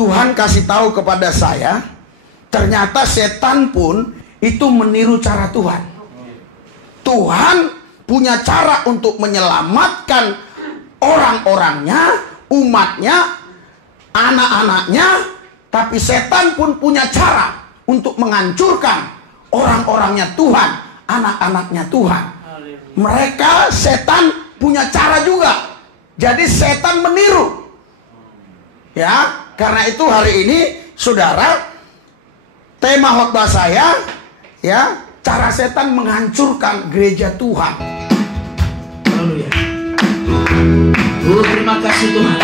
Tuhan kasih tahu kepada saya, ternyata setan pun itu meniru cara Tuhan. Tuhan punya cara untuk menyelamatkan orang-orangnya, umatnya, anak-anaknya, tapi setan pun punya cara untuk menghancurkan orang-orangnya Tuhan, anak-anaknya Tuhan. Mereka, setan punya cara juga. Jadi setan meniru. Ya, karena itu hari ini, saudara, tema khotbah saya, ya, cara setan menghancurkan gereja Tuhan. Haleluya. Terima kasih Tuhan.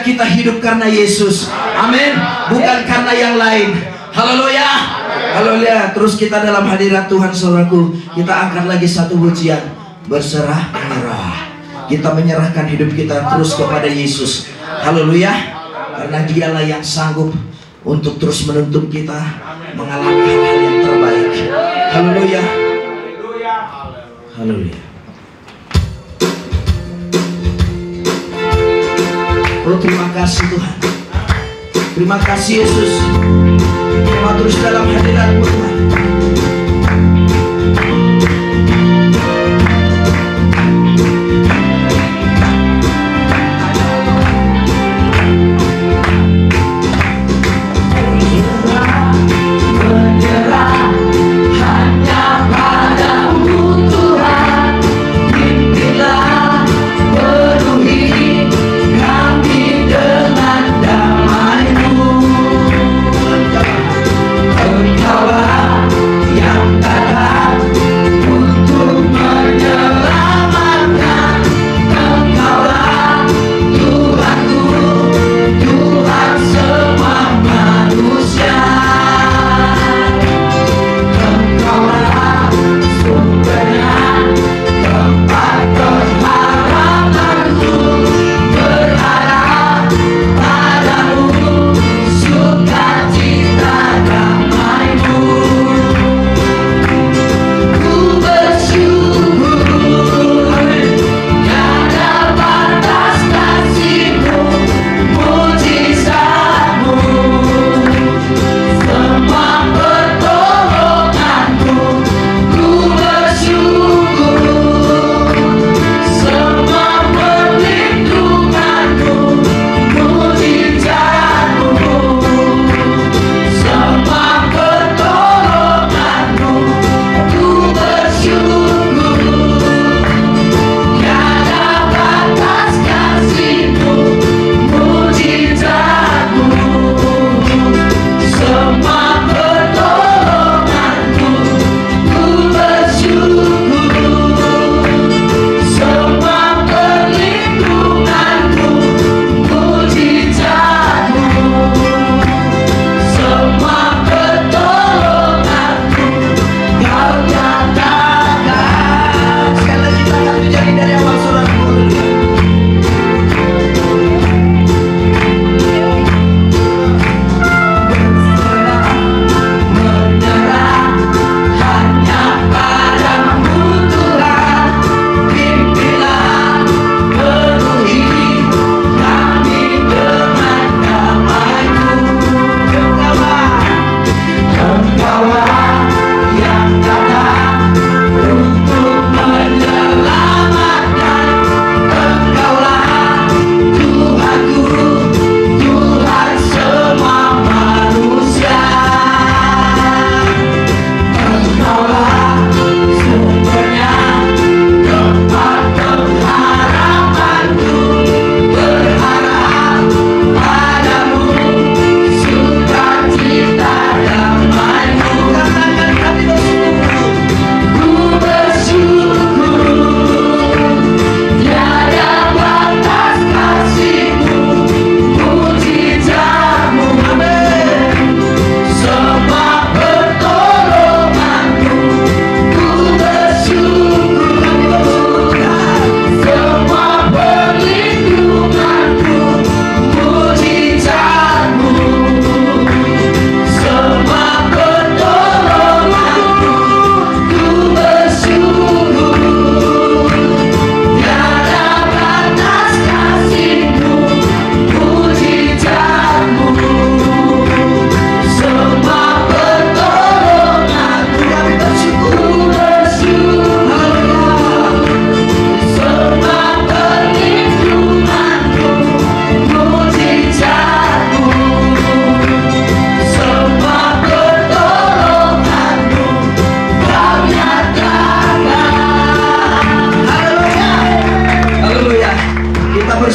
Kita hidup karena Yesus, amin, bukan karena yang lain. Haleluya, haleluya. Terus kita dalam hadirat Tuhan, saudaraku, kita angkat lagi satu pujian, berserah menyerah. Kita menyerahkan hidup kita terus kepada Yesus. Haleluya, karena Dialah yang sanggup untuk terus menuntun kita mengalami hal-hal yang terbaik. Haleluya, haleluya. Oh, terima kasih Tuhan. Terima kasih Yesus. Kau terus dalam hadirat-Mu Tuhan.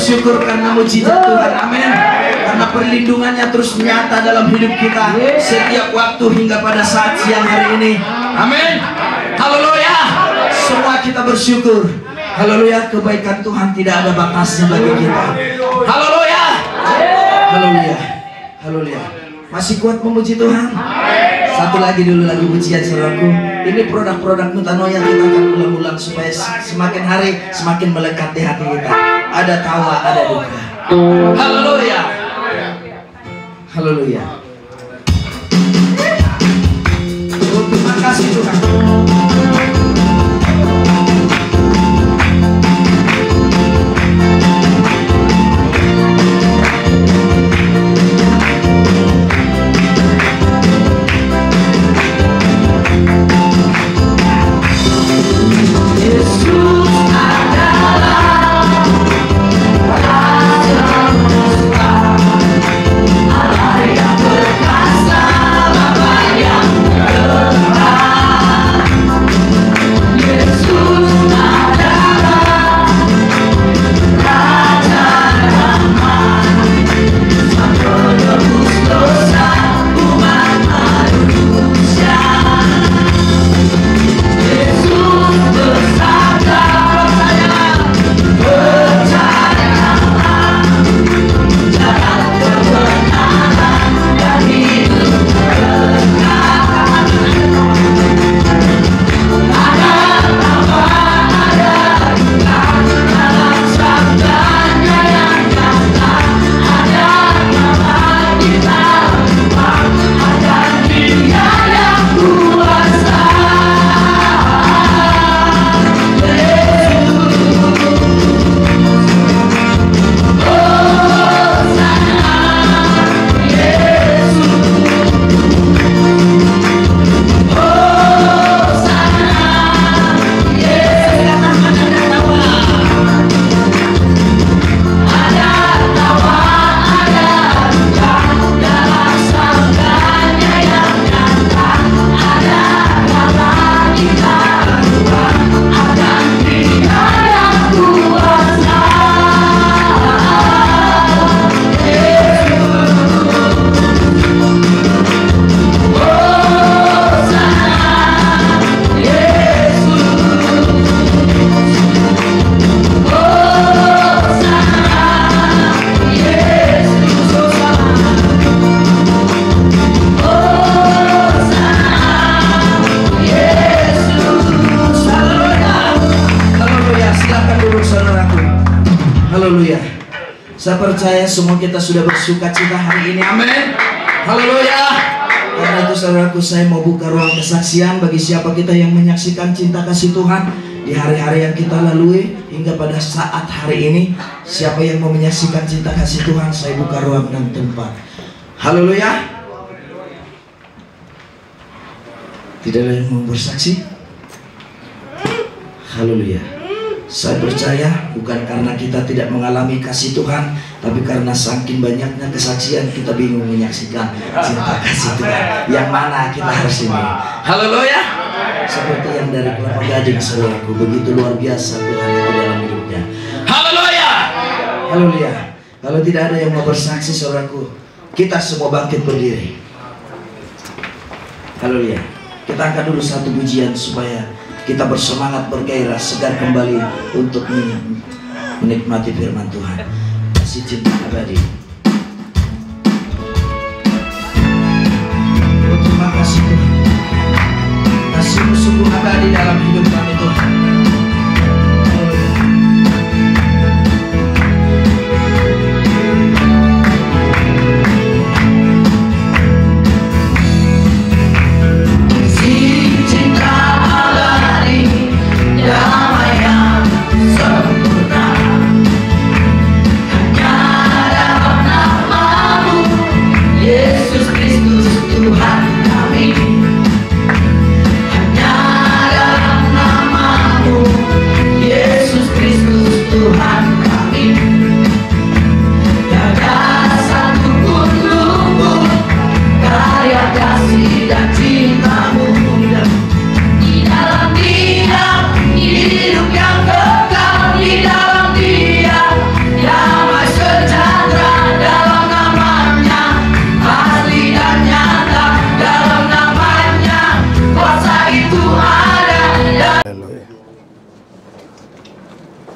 bersyukur karena mujizat Tuhan. Amin. Karena perlindungannya terus nyata dalam hidup kita setiap waktu hingga pada saat siang hari ini. Amin. Haleluya. Semua kita bersyukur. Haleluya. Kebaikan Tuhan tidak ada batasnya bagi kita. Haleluya. Haleluya. Haleluya. Masih kuat memuji Tuhan? Satu lagi dulu lagi pujian saudaraku. Ini produk-produk Metanoia kita akan ulang-ulang supaya semakin hari semakin melekat di hati kita. Ada tawa, ada duka. Haleluya. Haleluya. Oh, terima kasih Tuhan. Saya percaya semua kita sudah bersuka cita hari ini. Amin. Haleluya. Karena itu saudaraku, saya mau buka ruang kesaksian bagi siapa kita yang menyaksikan cinta kasih Tuhan di hari-hari yang kita lalui hingga pada saat hari ini. Siapa yang mau menyaksikan cinta kasih Tuhan, saya buka ruang dan tempat. Haleluya. Tidak ada yang mau bersaksi? Haleluya. Saya percaya bukan karena kita tidak mengalami kasih Tuhan, tapi karena saking banyaknya kesaksian kita bingung menyaksikan cinta kasih Tuhan. Yang mana kita harus ini? Haleluya. Seperti yang dari Kelapa Gading, saudaraku, begitu luar biasa Tuhan itu dalam hidupnya. Haleluya. Haleluya. Kalau tidak ada yang mau bersaksi, saudaraku, kita semua bangkit berdiri. Haleluya. Kita angkat dulu satu pujian supaya kita bersemangat, bergairah, segar kembali untuk menikmati firman Tuhan. Kasih cinta abadi. Oh, terima kasih Tuhan. Kasih-Mu sungguh abadi dalam hidup kami Tuhan.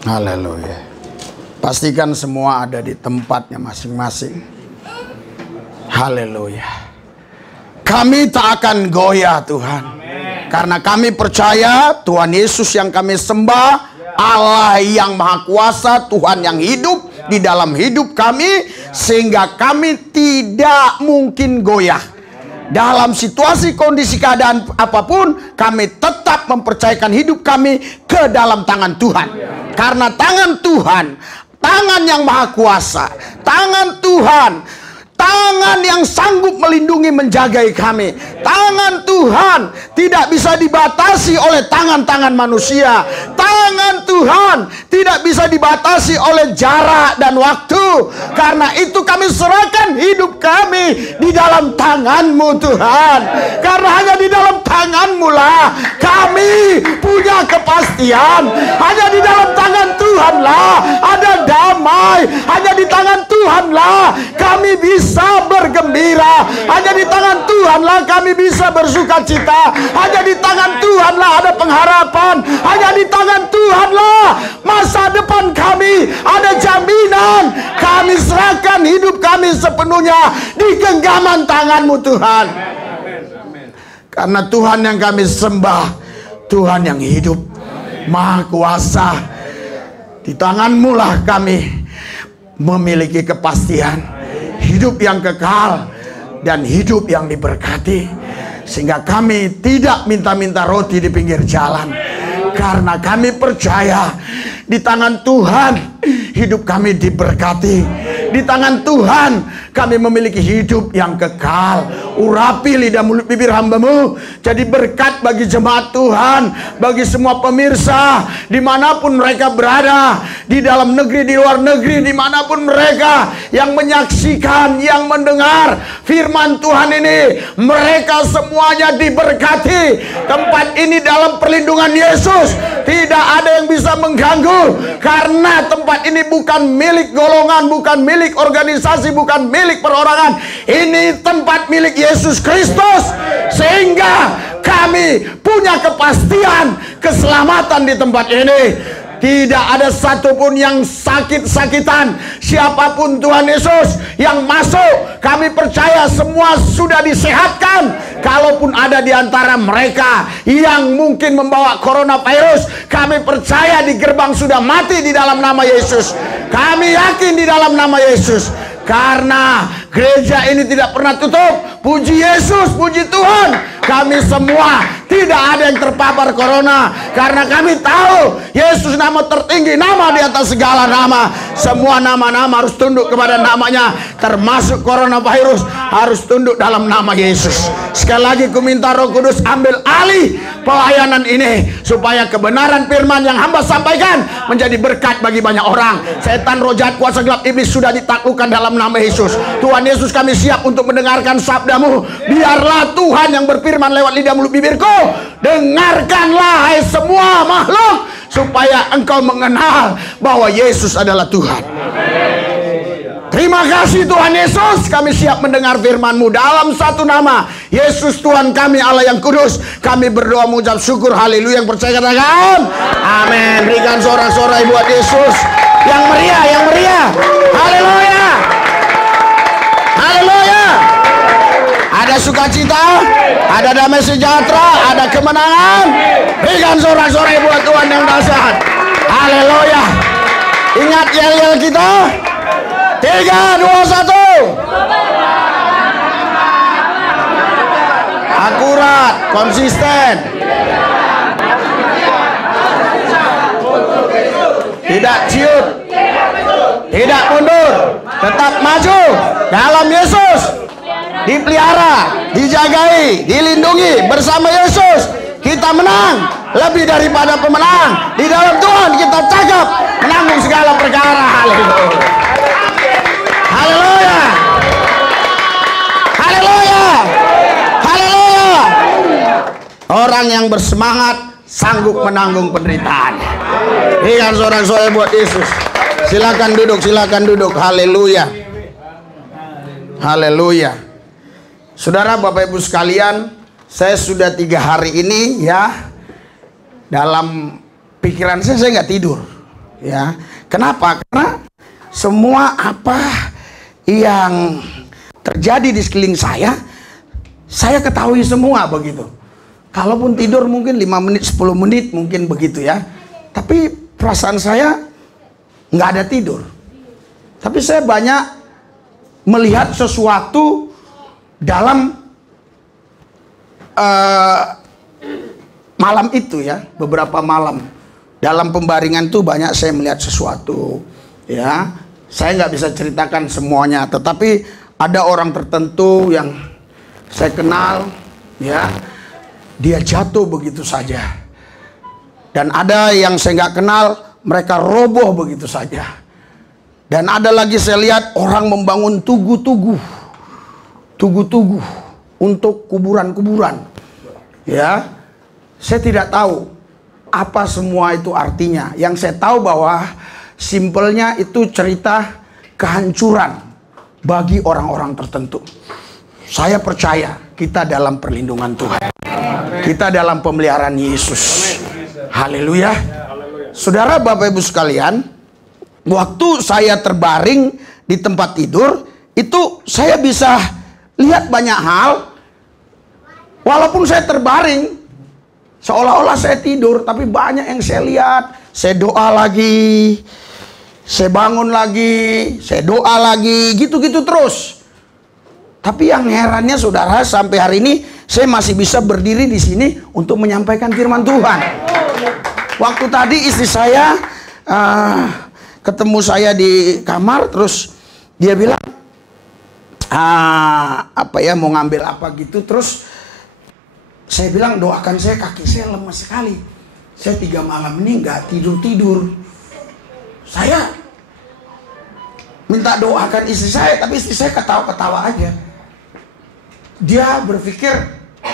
Haleluya. Pastikan semua ada di tempatnya masing-masing. Haleluya. Kami tak akan goyah Tuhan. Karena kami percaya Tuhan Yesus yang kami sembah, Allah yang Maha Kuasa, Tuhan yang hidup di dalam hidup kami, sehingga kami tidak mungkin goyah. Dalam situasi kondisi keadaan apapun, kami tetap mempercayakan hidup kami ke dalam tangan Tuhan. Karena tangan Tuhan, tangan yang Maha Kuasa, tangan Tuhan, tangan yang sanggup melindungi, menjagai kami. Tangan Tuhan tidak bisa dibatasi oleh tangan-tangan manusia. Tangan Tuhan tidak bisa dibatasi oleh jarak dan waktu. Karena itu kami serahkan hidup kami di dalam tangan-Mu Tuhan. Karena hanya di dalam tangan-Mu lah kami punya kepastian. Hanya di dalam tangan Tuhan lah ada damai. Hanya di tangan Tuhan lah kami bisa bergembira. Hanya di tangan Tuhanlah kami bisa bersuka cita. Hanya di tangan Tuhanlah ada pengharapan. Hanya di tangan Tuhanlah masa depan kami ada jaminan. Kami serahkan hidup kami sepenuhnya di genggaman tangan-Mu Tuhan. Karena Tuhan yang kami sembah, Tuhan yang hidup, Maha Kuasa. Di tangan-Mu lah kami memiliki kepastian hidup yang kekal dan hidup yang diberkati, sehingga kami tidak minta-minta roti di pinggir jalan, karena kami percaya di tangan Tuhan hidup kami diberkati. Di tangan Tuhan kami memiliki hidup yang kekal. Urapi lidah mulut bibir hamba-Mu jadi berkat bagi jemaat Tuhan, bagi semua pemirsa dimanapun mereka berada, di dalam negeri, di luar negeri, dimanapun mereka yang menyaksikan, yang mendengar firman Tuhan ini, mereka semuanya diberkati. Tempat ini dalam perlindungan Yesus, tidak ada yang bisa mengganggu, karena tempat ini bukan milik golongan, bukan milik organisasi, bukan milik perorangan. Ini tempat milik Yesus Kristus, sehingga kami punya kepastian keselamatan di tempat ini. Tidak ada satupun yang sakit-sakitan. Siapapun Tuhan Yesus yang masuk, kami percaya semua sudah disehatkan. Kalaupun ada di antara mereka yang mungkin membawa coronavirus, kami percaya di gerbang sudah mati di dalam nama Yesus. Kami yakin di dalam nama Yesus. Karena gereja ini tidak pernah tutup. Puji Yesus, puji Tuhan. Kami semua tidak ada yang terpapar corona. Karena kami tahu Yesus nama tertinggi, nama di atas segala nama. Semua nama-nama harus tunduk kepada namanya. Termasuk coronavirus harus tunduk dalam nama Yesus. Sekali lagi ku minta Roh Kudus ambil alih pelayanan ini. Supaya kebenaran firman yang hamba sampaikan menjadi berkat bagi banyak orang. Setan, roh jahat, kuasa gelap iblis sudah ditaklukkan dalam nama Yesus. Tuhan Yesus, kami siap untuk mendengarkan sabdamu. Biarlah Tuhan yang berfirman lewat lidah mulut bibirku. Dengarkanlah hai semua makhluk, supaya engkau mengenal bahwa Yesus adalah Tuhan. Terima kasih Tuhan Yesus. Kami siap mendengar firman-Mu dalam satu nama, Yesus Tuhan kami, Allah yang kudus. Kami berdoa mengucap syukur. Haleluya. Yang percaya katakan amin. Berikan sorak-sorai buat Yesus yang meriah, yang meriah. Haleluya. Haleluya. Ada sukacita, ada damai sejahtera, ada kemenangan. Berikan sorak-sorai buat Tuhan yang dahsyat. Haleluya. Ingat yel-yel kita. 3, 2, 1. Akurat, konsisten. Tidak ciut, tidak mundur, tetap maju dalam Yesus. Dipelihara, dijagai, dilindungi bersama Yesus. Kita menang lebih daripada pemenang. Di dalam Tuhan kita cakap menanggung segala perkara. Haleluya. Haleluya. Haleluya. Haleluya. Orang yang bersemangat sanggup menanggung penderitaan. Berikan sorak-sorai buat Yesus. Silakan duduk, silakan duduk. Haleluya. Haleluya. Saudara, Bapak Ibu sekalian, saya sudah 3 hari ini ya, dalam pikiran saya nggak tidur ya. Kenapa? Karena semua apa yang terjadi di sekeliling saya ketahui semua begitu. Kalaupun tidur mungkin 5 menit, 10 menit mungkin begitu ya. Tapi perasaan saya nggak ada tidur. Tapi saya banyak melihat sesuatu dalam malam itu ya. Beberapa malam dalam pembaringan tuh banyak saya melihat sesuatu ya. Saya nggak bisa ceritakan semuanya, tetapi ada orang tertentu yang saya kenal ya, dia jatuh begitu saja. Dan ada yang saya nggak kenal, mereka roboh begitu saja. Dan ada lagi saya lihat orang membangun tugu-tugu untuk kuburan-kuburan ya. Saya tidak tahu apa semua itu artinya. Yang saya tahu bahwa simpelnya itu cerita kehancuran bagi orang-orang tertentu. Saya percaya kita dalam perlindungan Tuhan. Kita dalam pemeliharaan Yesus. Haleluya. Saudara, Bapak Ibu sekalian, waktu saya terbaring di tempat tidur, itu saya bisa lihat banyak hal. Walaupun saya terbaring, seolah-olah saya tidur, tapi banyak yang saya lihat. Saya doa lagi, saya bangun lagi, saya doa lagi, gitu-gitu terus. Tapi yang herannya saudara, sampai hari ini saya masih bisa berdiri di sini untuk menyampaikan firman Tuhan. Waktu tadi istri saya ketemu saya di kamar, terus dia bilang apa ya, mau ngambil apa gitu. Terus saya bilang, doakan saya, kaki saya lemas sekali. Saya 3 malam ini nggak tidur-tidur. Saya minta doakan istri saya, tapi istri saya ketawa-ketawa aja. Dia berpikir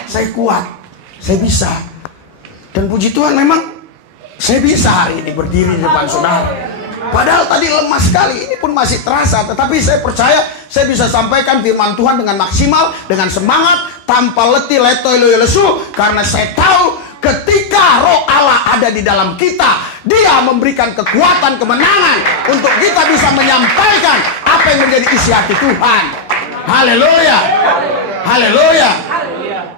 saya kuat, saya bisa. Dan puji Tuhan, memang saya bisa hari ini berdiri di depan saudara. Padahal tadi lemas sekali, ini pun masih terasa. Tetapi saya percaya saya bisa sampaikan firman Tuhan dengan maksimal, dengan semangat, tanpa letih, letoy, loyo, lesu. Karena saya tahu ketika Roh Allah ada di dalam kita, Dia memberikan kekuatan, kemenangan untuk kita bisa menyampaikan apa yang menjadi isi hati Tuhan. Haleluya. Haleluya.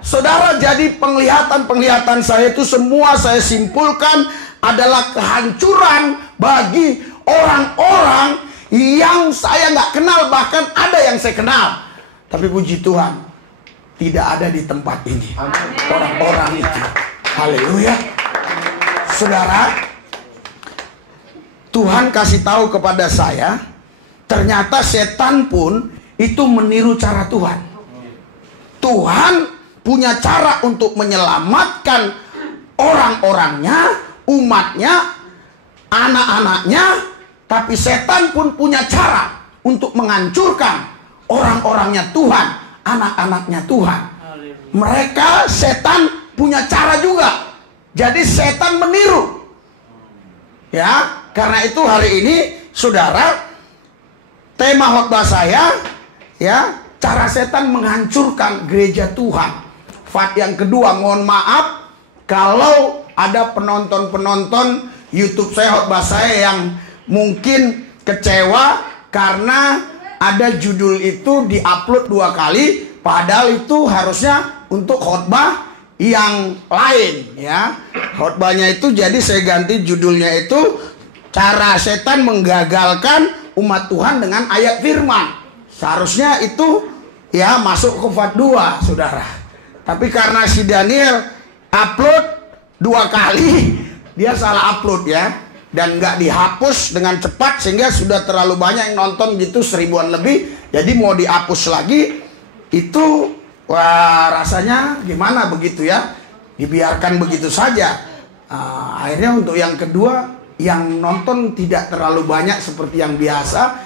Saudara, jadi penglihatan saya itu semua saya simpulkan adalah kehancuran bagi orang-orang yang saya nggak kenal, bahkan ada yang saya kenal. Tapi puji Tuhan, tidak ada di tempat ini orang-orang itu. Haleluya. Saudara, Tuhan kasih tahu kepada saya, ternyata setan pun itu meniru cara Tuhan. Tuhan punya cara untuk menyelamatkan orang-orangnya, umatnya, anak-anaknya. Tapi setan pun punya cara untuk menghancurkan orang-orangnya Tuhan, anak-anaknya Tuhan. Mereka, setan punya cara juga. Jadi setan meniru. Ya, karena itu hari ini, saudara, tema khotbah saya, ya, cara setan menghancurkan gereja Tuhan. Yang kedua, mohon maaf kalau ada penonton-penonton YouTube saya, khotbah saya yang mungkin kecewa karena ada judul itu diupload 2 kali, padahal itu harusnya untuk khotbah yang lain, ya. Khotbahnya itu jadi saya ganti judulnya itu cara setan menggagalkan umat Tuhan dengan ayat firman. Seharusnya itu ya masuk ke Fat 2, saudara. Tapi karena si Daniel upload 2 kali, dia salah upload, ya. Dan nggak dihapus dengan cepat sehingga sudah terlalu banyak yang nonton gitu, 1000-an lebih. Jadi mau dihapus lagi itu, wah, rasanya gimana begitu ya, dibiarkan begitu saja. Akhirnya untuk yang kedua, yang nonton tidak terlalu banyak seperti yang biasa,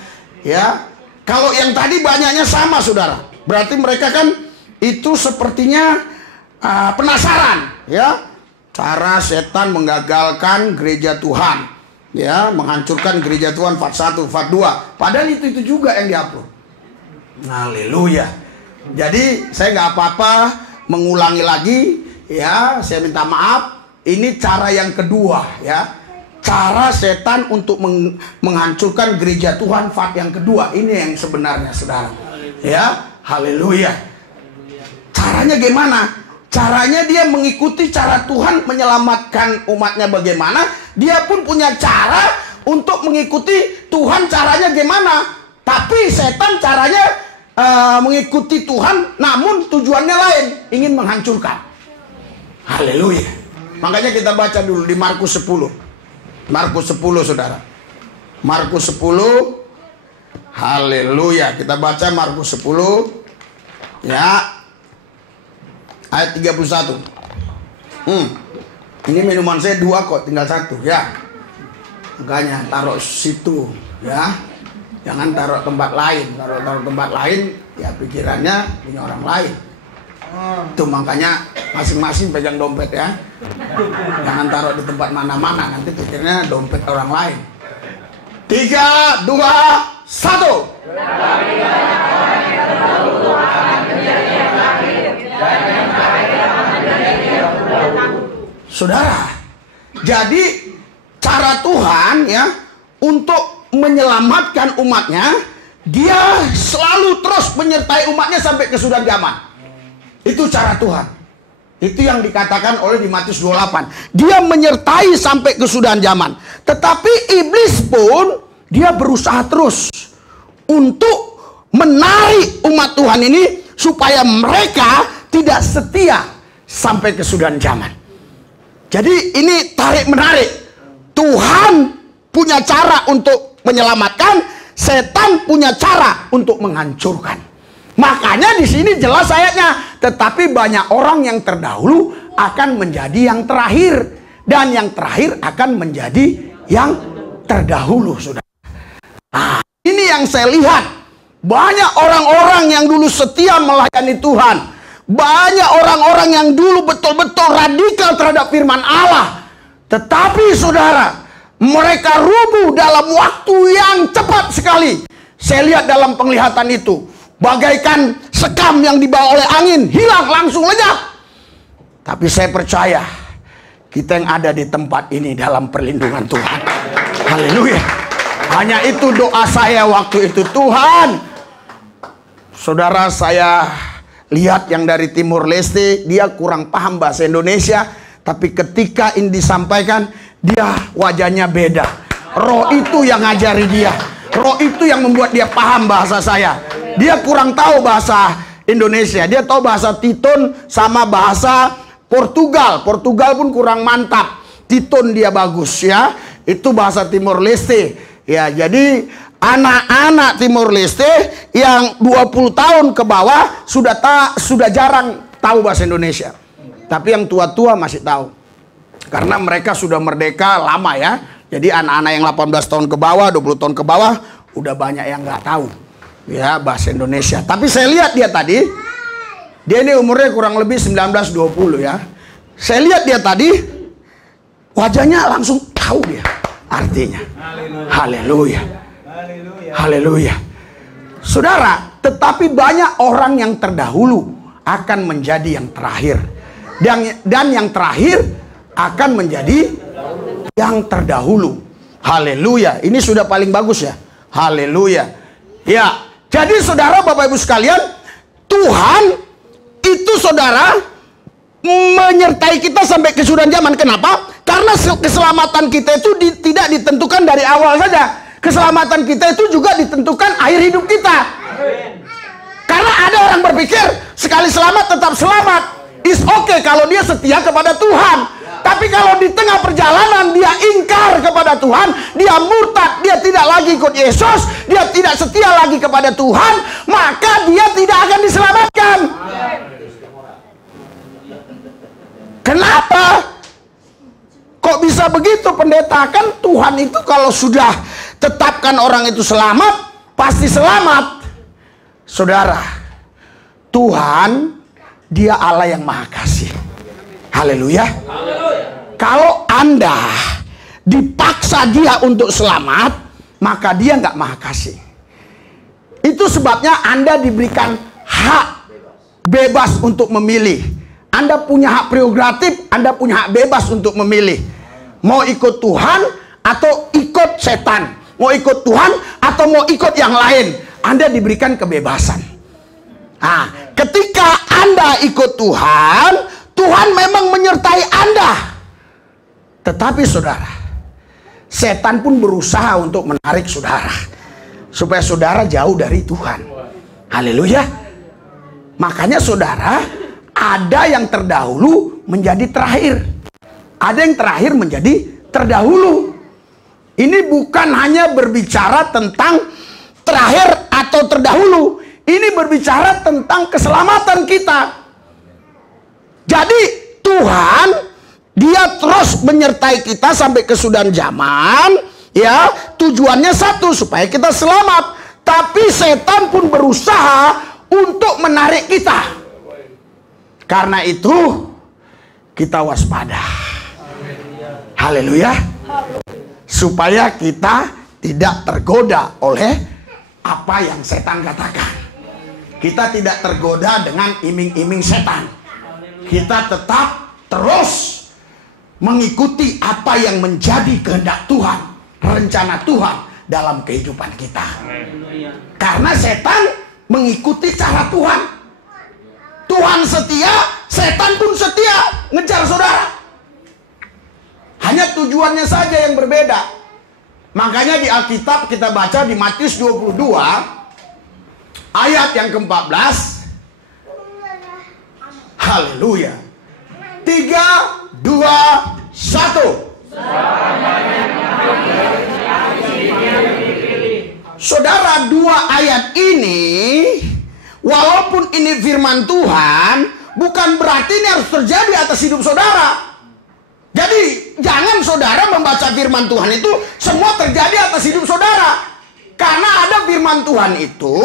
ya. Kalau yang tadi banyaknya sama, saudara, berarti mereka kan itu sepertinya penasaran, ya. Cara setan menggagalkan gereja Tuhan, ya, menghancurkan gereja Tuhan, Fat 1, Fat 2. Padahal itu juga yang diupload. Haleluya. Jadi saya nggak apa-apa mengulangi lagi, ya. Saya minta maaf. Ini cara yang kedua, ya. Cara setan untuk menghancurkan gereja Tuhan, Fat yang kedua. Ini yang sebenarnya, saudara. Ya, haleluya. Caranya gimana? Caranya dia mengikuti cara Tuhan menyelamatkan umatnya bagaimana. Dia pun punya cara untuk mengikuti Tuhan, caranya gimana. Tapi setan caranya mengikuti Tuhan, namun tujuannya lain, ingin menghancurkan. Haleluya. Makanya kita baca dulu di Markus 10. Markus 10, saudara. Markus 10. Haleluya. Kita baca Markus 10. Ya. Ayat 31. Ini minuman saya 2 kok, tinggal 1, ya. Makanya taruh situ, ya. Jangan taruh tempat lain. Taruh tempat lain, ya pikirannya punya orang lain. Itu makanya masing-masing pegang dompet, ya. Jangan taruh di tempat mana-mana, nanti pikirnya dompet orang lain. 3, 2, 1. Saudara, jadi cara Tuhan, ya, untuk menyelamatkan umatnya, dia selalu terus menyertai umatnya sampai kesudahan zaman. Itu cara Tuhan. Itu yang dikatakan oleh di Matius 28. Dia menyertai sampai kesudahan zaman. Tetapi iblis pun dia berusaha terus untuk menarik umat Tuhan ini supaya mereka tidak setia sampai kesudahan zaman. Jadi ini tarik-menarik. Tuhan punya cara untuk menyelamatkan, setan punya cara untuk menghancurkan. Makanya di sini jelas ayatnya, tetapi banyak orang yang terdahulu akan menjadi yang terakhir, dan yang terakhir akan menjadi yang terdahulu, saudara. Nah, ini yang saya lihat. Banyak orang-orang yang dulu setia melayani Tuhan. Banyak orang-orang yang dulu betul-betul radikal terhadap firman Allah. Tetapi saudara, mereka rubuh dalam waktu yang cepat sekali. Saya lihat dalam penglihatan itu, bagaikan sekam yang dibawa oleh angin, hilang langsung lenyap. Tapi saya percaya, kita yang ada di tempat ini dalam perlindungan Tuhan. Haleluya. Hanya itu doa saya waktu itu. Tuhan, saudara, saya lihat yang dari Timur Leste, dia kurang paham bahasa Indonesia. Tapi ketika ini disampaikan, dia wajahnya beda. Roh itu yang ngajari dia. Roh itu yang membuat dia paham bahasa saya. Dia kurang tahu bahasa Indonesia. Dia tahu bahasa Titon sama bahasa Portugal. Portugal pun kurang mantap. Titon dia bagus ya. Itu bahasa Timor Leste. Ya, jadi anak-anak Timor Leste yang 20 tahun ke bawah sudah jarang tahu bahasa Indonesia. Tapi yang tua-tua masih tahu. Karena mereka sudah merdeka lama ya. Jadi anak-anak yang 18 tahun ke bawah, 20 tahun ke bawah udah banyak yang nggak tahu ya bahasa Indonesia. Tapi saya lihat dia tadi, dia ini umurnya kurang lebih 19-20 ya. Saya lihat dia tadi, wajahnya langsung tahu dia artinya. Haleluya. Haleluya. Saudara, tetapi banyak orang yang terdahulu akan menjadi yang terakhir. Dan yang terakhir akan menjadi yang terdahulu. Haleluya. Ini sudah paling bagus ya. Haleluya. Ya, jadi saudara, Bapak Ibu sekalian, Tuhan itu saudara menyertai kita sampai kesudahan zaman. Kenapa? Karena keselamatan kita itu tidak ditentukan dari awal saja. Keselamatan kita itu juga ditentukan akhir hidup kita. Karena ada orang berpikir sekali selamat tetap selamat. Is okay kalau dia setia kepada Tuhan. Tapi kalau di tengah perjalanan dia ingkar kepada Tuhan, dia murtad, dia tidak lagi ikut Yesus, dia tidak setia lagi kepada Tuhan, maka dia tidak akan diselamatkan. Kenapa? Kok bisa begitu, pendeta? Kan Tuhan itu kalau sudah tetapkan orang itu selamat, pasti selamat. Saudara, Tuhan, dia Allah yang maha kasih. Haleluya. Kalau Anda dipaksa dia untuk selamat, maka dia nggak maha kasih. Itu sebabnya Anda diberikan hak bebas untuk memilih. Anda punya hak prerogatif, Anda punya hak bebas untuk memilih. Mau ikut Tuhan atau ikut setan. Mau ikut Tuhan atau mau ikut yang lain. Anda diberikan kebebasan. Nah, ketika Anda ikut Tuhan, Tuhan memang menyertai Anda. Tetapi saudara, setan pun berusaha untuk menarik saudara, supaya saudara jauh dari Tuhan. Haleluya. Makanya saudara, ada yang terdahulu menjadi terakhir. Ada yang terakhir menjadi terdahulu. Ini bukan hanya berbicara tentang terakhir atau terdahulu. Ini berbicara tentang keselamatan kita. Jadi Tuhan, dia terus menyertai kita sampai kesudahan zaman. Ya, tujuannya satu, supaya kita selamat. Tapi setan pun berusaha untuk menarik kita. Karena itu kita waspada. Haleluya. Supaya kita tidak tergoda oleh apa yang setan katakan. Kita tidak tergoda dengan iming-iming setan. Kita tetap terus mengikuti apa yang menjadi kehendak Tuhan, rencana Tuhan dalam kehidupan kita. Karena setan mengikuti cara Tuhan. Tuhan setia, setan pun setia ngejar saudara. Hanya tujuannya saja yang berbeda. Makanya di Alkitab kita baca di Matius 22 ayat yang ke-14. Haleluya. 3, 2, 1. Saudara, dua ayat ini, walaupun ini firman Tuhan, bukan berarti ini harus terjadi atas hidup saudara. Jadi jangan saudara membaca firman Tuhan itu semua terjadi atas hidup saudara. Karena ada firman Tuhan itu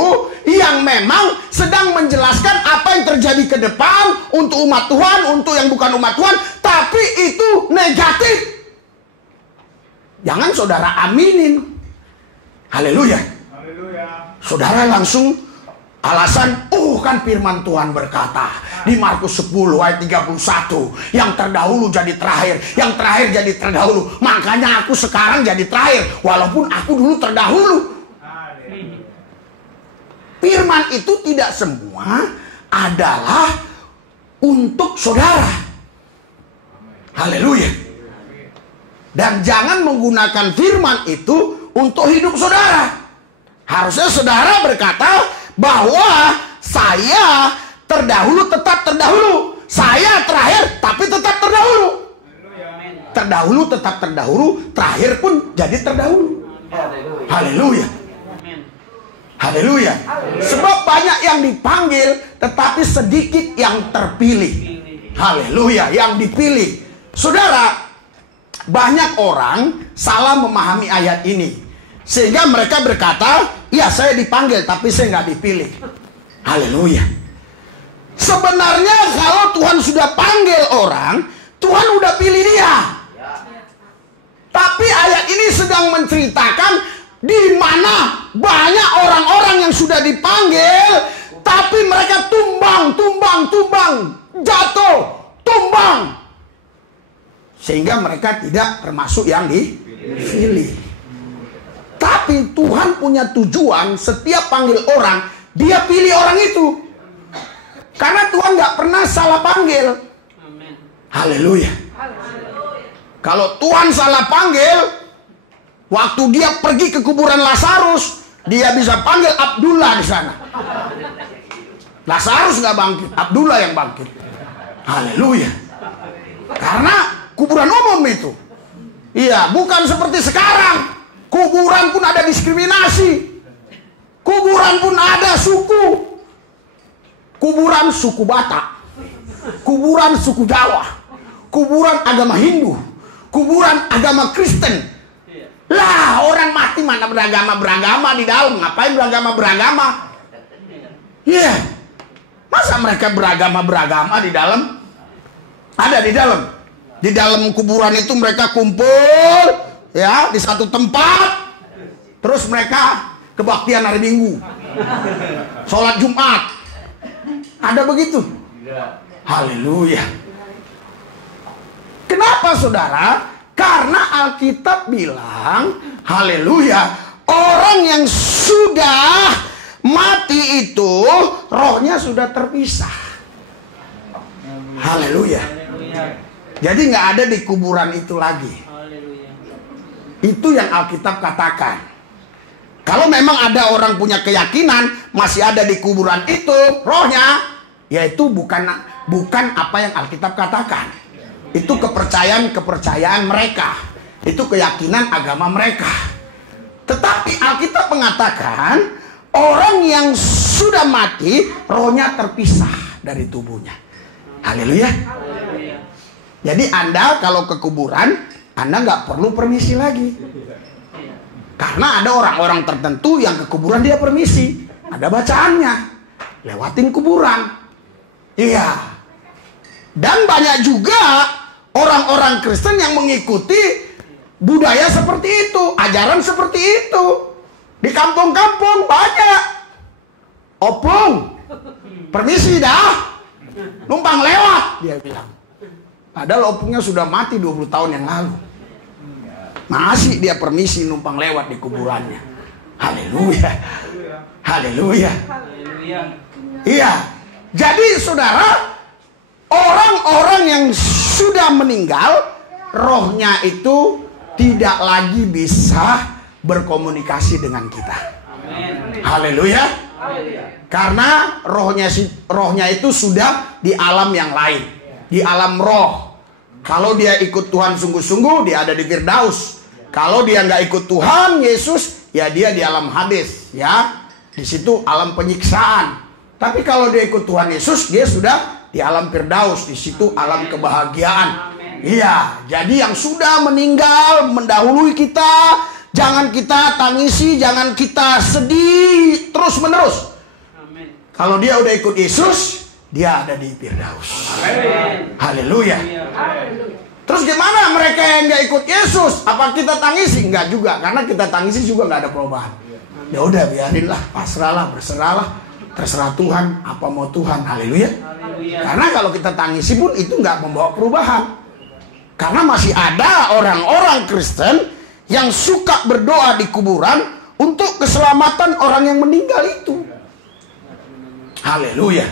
yang memang sedang menjelaskan apa yang terjadi ke depan untuk umat Tuhan, untuk yang bukan umat Tuhan, tapi itu negatif. Jangan saudara aminin. Haleluya. Saudara langsung alasan, kan firman Tuhan berkata di Markus 10 ayat 31, yang terdahulu jadi terakhir, yang terakhir jadi terdahulu. Makanya aku sekarang jadi terakhir, walaupun aku dulu terdahulu. Firman itu tidak semua adalah untuk saudara. Haleluya. Dan jangan menggunakan firman itu untuk hidup saudara. Harusnya saudara berkata bahwa saya terdahulu tetap terdahulu. Saya terakhir tapi tetap terdahulu. Terdahulu tetap terdahulu, terakhir pun jadi terdahulu. Haleluya. Haleluya. Sebab banyak yang dipanggil tetapi sedikit yang terpilih. Haleluya, yang dipilih. Saudara, banyak orang salah memahami ayat ini. Sehingga mereka berkata, ya saya dipanggil tapi saya nggak dipilih. Haleluya. Sebenarnya kalau Tuhan sudah panggil orang, Tuhan udah pilih dia. Tapi ayat ini sedang menceritakan di mana banyak orang-orang yang sudah dipanggil, tapi mereka tumbang, jatuh, tumbang. Sehingga mereka tidak termasuk yang dipilih. Tapi Tuhan punya tujuan, setiap panggil orang, dia pilih orang itu. Karena Tuhan nggak pernah salah panggil. Haleluya. Kalau Tuhan salah panggil, waktu dia pergi ke kuburan Lazarus, dia bisa panggil Abdullah di sana. Lazarus nggak bangkit, Abdullah yang bangkit. Haleluya. Karena kuburan umum itu. Iya, bukan seperti sekarang. Kuburan pun ada diskriminasi. Kuburan pun ada suku. Kuburan suku Batak. Kuburan suku Jawa. Kuburan agama Hindu. Kuburan agama Kristen. Lah, orang mati mana beragama di dalam. Ngapain beragama? Iya. Masa mereka beragama di dalam? Ada di dalam. Di dalam kuburan itu mereka kumpul ya di satu tempat. Terus mereka kebaktian hari Minggu. Sholat Jumat. Ada begitu? Haleluya. Kenapa saudara? Karena Alkitab bilang, haleluya, orang yang sudah mati itu rohnya sudah terpisah. Haleluya. Jadi nggak ada di kuburan itu lagi. Itu yang Alkitab katakan. Kalau memang ada orang punya keyakinan masih ada di kuburan itu rohnya, yaitu bukan apa yang Alkitab katakan. Itu kepercayaan mereka. Itu keyakinan agama mereka. Tetapi Alkitab mengatakan orang yang sudah mati rohnya terpisah dari tubuhnya. Haleluya. Jadi Anda kalau ke kuburan, Anda nggak perlu permisi lagi. Karena ada orang-orang tertentu yang ke kuburan dia permisi. Ada bacaannya. Lewatin kuburan. Iya. Dan banyak juga orang-orang Kristen yang mengikuti budaya seperti itu, ajaran seperti itu. Di kampung-kampung banyak. Opung, permisi dah, numpang lewat, dia bilang. Padahal opungnya sudah mati 20 tahun yang lalu. Masih dia permisi numpang lewat di kuburannya. Haleluya. Haleluya. Iya. Jadi saudara, orang-orang yang sudah meninggal, rohnya itu tidak lagi bisa berkomunikasi dengan kita. Haleluya. Karena rohnya itu sudah di alam yang lain, di alam roh. Kalau dia ikut Tuhan sungguh-sungguh, dia ada di Firdaus. Kalau dia nggak ikut Tuhan Yesus, ya dia di alam Hades, ya. Di situ alam penyiksaan. Tapi kalau dia ikut Tuhan Yesus, dia sudah di alam Firdaus, di situ alam kebahagiaan. Iya, jadi yang sudah meninggal mendahului kita, jangan kita tangisi, jangan kita sedih terus-menerus. Kalau dia udah ikut Yesus, dia ada di Firdaus. Haleluya. Terus gimana mereka yang nggak ikut Yesus? Apa kita tangisi? Enggak juga, karena kita tangisi juga nggak ada perubahan. Ya udah, biarinlah, pasrahlah, berserahlah, terserah Tuhan, apa mau Tuhan. Haleluya. Karena kalau kita tangisi pun itu nggak membawa perubahan. Karena masih ada orang-orang Kristen yang suka berdoa di kuburan untuk keselamatan orang yang meninggal itu. Haleluya.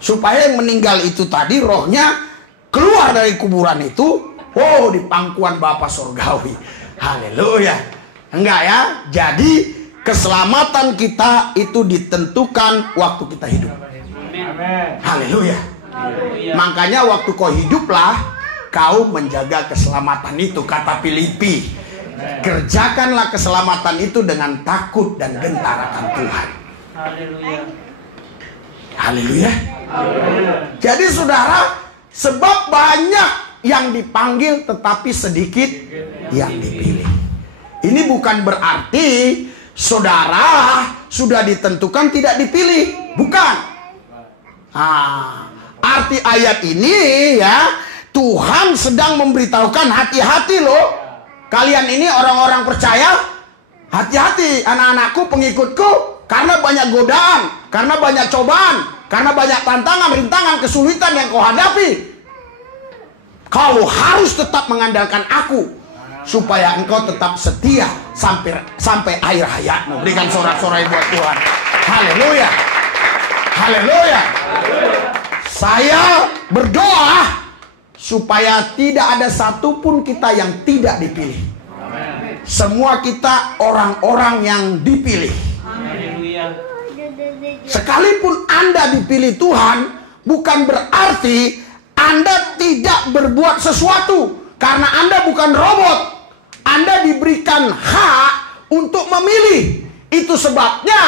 Supaya yang meninggal itu tadi rohnya keluar dari kuburan itu, Oh, di pangkuan Bapa Surgawi. Haleluya. Enggak ya? Jadi keselamatan kita itu ditentukan waktu kita hidup. Haleluya. Makanya waktu kau hiduplah, kau menjaga keselamatan itu, kata Filipi. Kerjakanlah keselamatan itu dengan takut dan gentar akan Tuhan. Haleluya. Jadi saudara, sebab banyak yang dipanggil tetapi sedikit yang dipilih. Ini bukan berarti saudara sudah ditentukan tidak dipilih. Bukan. Arti ayat ini ya, Tuhan sedang memberitahukan hati-hati loh. Kalian ini orang-orang percaya, hati-hati anak-anakku, pengikutku, karena banyak godaan, karena banyak cobaan, karena banyak tantangan, rintangan, kesulitan yang kau hadapi. Kau harus tetap mengandalkan aku, supaya engkau tetap setia sampai akhir hayatmu. Berikan sorak-sorai buat Tuhan. Haleluya. Haleluya. Saya berdoa supaya tidak ada satupun kita yang tidak dipilih. Semua kita orang-orang yang dipilih. Sekalipun Anda dipilih Tuhan, bukan berarti Anda tidak berbuat sesuatu. Karena Anda bukan robot. Anda diberikan hak untuk memilih. Itu sebabnya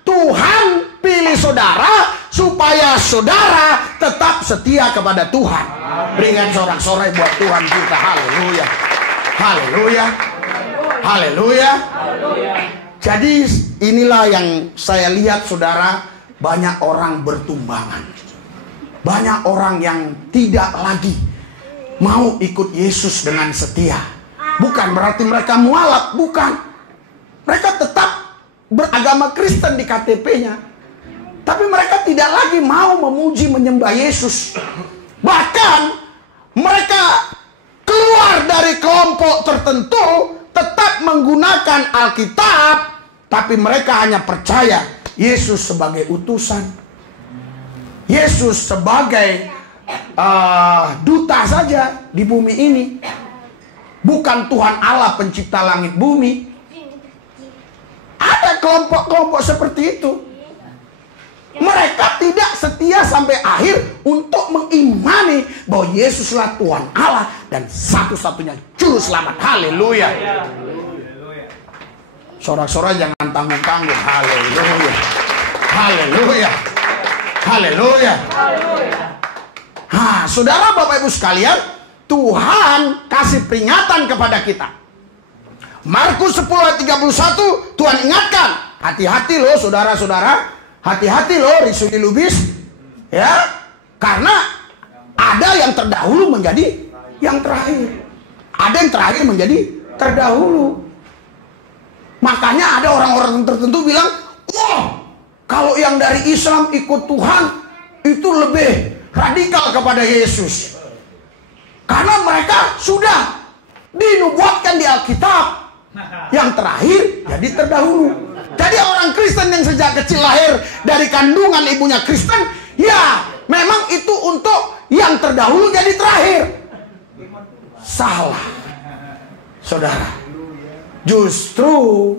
Tuhan pilih saudara supaya saudara tetap setia kepada Tuhan. Berikan sorak-sorai buat Tuhan kita. Haleluya. Haleluya. Haleluya. Jadi inilah yang saya lihat saudara, banyak orang bertumbangan. Banyak orang yang tidak lagi mau ikut Yesus dengan setia. Bukan berarti mereka mualaf, bukan. Mereka tetap beragama Kristen di KTP-nya. Tapi mereka tidak lagi mau memuji menyembah Yesus. Bahkan mereka keluar dari kelompok tertentu, tetap menggunakan Alkitab, tapi mereka hanya percaya Yesus sebagai utusan, Yesus sebagai duta saja di bumi ini, bukan Tuhan Allah pencipta langit bumi. Ada kelompok-kelompok seperti itu. Mereka tidak setia sampai akhir untuk mengimani bahwa Yesuslah Tuhan Allah dan satu-satunya juru selamat. Haleluya. Sorak-sorak jangan tanggung-tanggung. Haleluya. Haleluya. Haleluya. Saudara Bapak Ibu sekalian, Tuhan kasih peringatan kepada kita. Markus 10 ayat 31, Tuhan ingatkan, hati-hati loh saudara-saudara, hati-hati loh risuli lubis, ya, karena ada yang terdahulu menjadi yang terakhir, ada yang terakhir menjadi terdahulu. Makanya ada orang-orang tertentu bilang, wah, kalau yang dari Islam ikut Tuhan itu lebih radikal kepada Yesus, karena mereka sudah dinubuatkan di Alkitab. Yang terakhir jadi terdahulu. Jadi orang Kristen yang sejak kecil lahir dari kandungan ibunya Kristen, ya memang itu untuk yang terdahulu jadi terakhir. Salah, saudara. Justru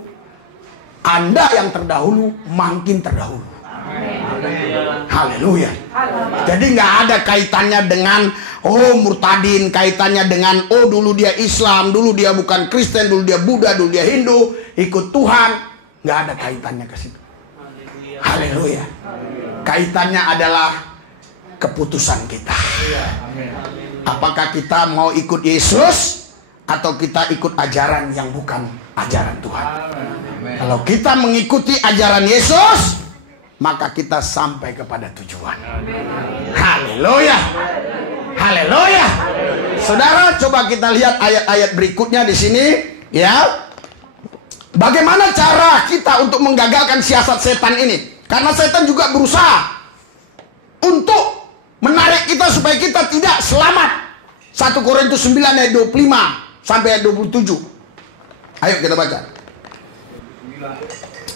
Anda yang terdahulu makin terdahulu. Haleluya. Jadi nggak ada kaitannya dengan murtadin, kaitannya dengan dulu dia Islam, dulu dia bukan Kristen, dulu dia Buddha, dulu dia Hindu, ikut Tuhan. Nggak ada kaitannya ke situ. Haleluya. Kaitannya adalah keputusan kita. Apakah kita mau ikut Yesus atau kita ikut ajaran yang bukan ajaran Tuhan? Kalau kita mengikuti ajaran Yesus, maka kita sampai kepada tujuan. Haleluya. Haleluya. Saudara, coba kita lihat ayat-ayat berikutnya di sini, ya. Bagaimana cara kita untuk menggagalkan siasat setan ini? Karena setan juga berusaha untuk menarik kita supaya kita tidak selamat. 1 Korintus 9 ayat 25 sampai ayat 27. Ayo kita baca.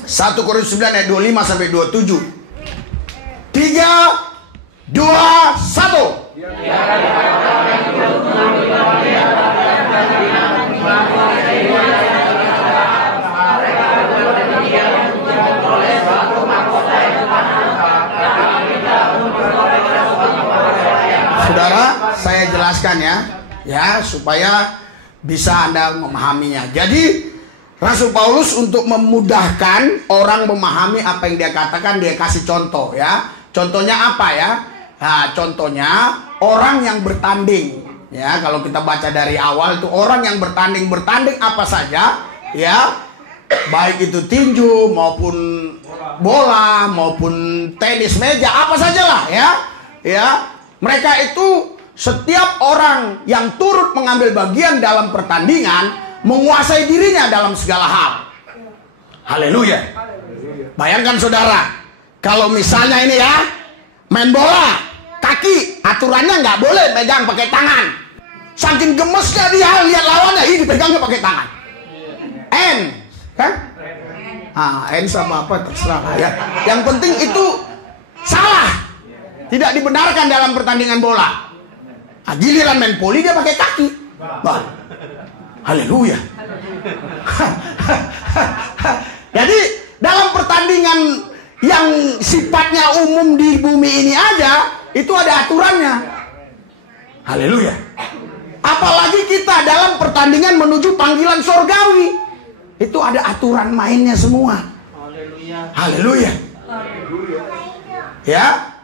1 Korintus 9 ayat 25 sampai 27. 3, 2, 1. Saudara, saya jelaskan ya supaya bisa Anda memahaminya. Jadi Rasul Paulus untuk memudahkan orang memahami apa yang dia katakan, dia kasih contoh ya. Contohnya apa ya? Nah, contohnya orang yang bertanding. Ya, kalau kita baca dari awal itu orang yang bertanding apa saja ya. Baik itu tinju maupun bola maupun tenis meja, apa sajalah ya. Ya, mereka itu setiap orang yang turut mengambil bagian dalam pertandingan menguasai dirinya dalam segala hal. Haleluya. Bayangkan saudara, kalau misalnya ini ya main bola, kaki aturannya nggak boleh pegang pakai tangan. Saking gemesnya dia lihat lawannya, ini dipegangnya pakai tangan. N, kan? N sama apa terserah ya. Yang penting itu salah, tidak dibenarkan dalam pertandingan bola. Giliran main poli dia pakai kaki. Bah. Haleluya. Jadi dalam pertandingan yang sifatnya umum di bumi ini aja, itu ada aturannya. Haleluya. Apalagi kita dalam pertandingan menuju panggilan sorgawi, itu ada aturan mainnya semua. Haleluya. Ya.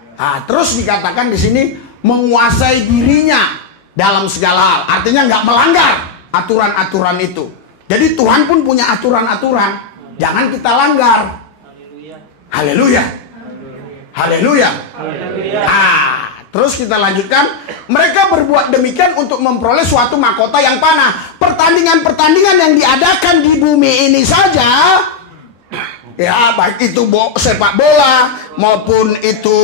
Terus dikatakan di sini menguasai dirinya dalam segala hal. Artinya nggak melanggar aturan-aturan itu. Jadi Tuhan pun punya aturan-aturan. Jangan kita langgar. Haleluya. Haleluya. Terus kita lanjutkan. Mereka berbuat demikian untuk memperoleh suatu mahkota yang panah. Pertandingan-pertandingan yang diadakan di bumi ini saja, ya baik itu sepak bola maupun itu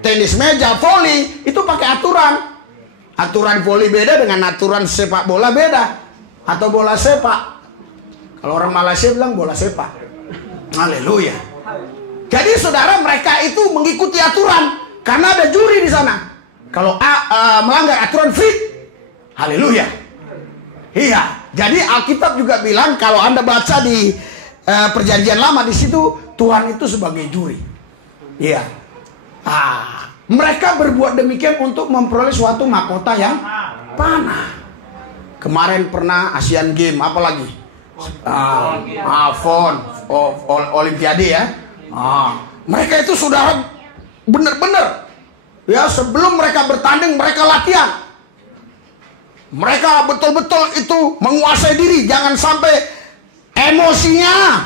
tenis meja, voli, itu pakai aturan. Aturan voli beda dengan aturan sepak bola beda. Atau bola sepak. Kalau orang Malaysia bilang bola sepak. Haleluya. Jadi saudara, mereka itu mengikuti aturan karena ada juri di sana. Kalau melanggar aturan free. Haleluya. Iya. Jadi Alkitab juga bilang kalau Anda baca di Perjanjian Lama, di situ Tuhan itu sebagai juri. Iya. Mereka berbuat demikian untuk memperoleh suatu mahkota yang panah. Kemarin pernah Asian Games, apalagi Olimpiade ya. Mereka itu saudara benar-benar ya, sebelum mereka bertanding mereka latihan. Mereka betul-betul itu menguasai diri, jangan sampai emosinya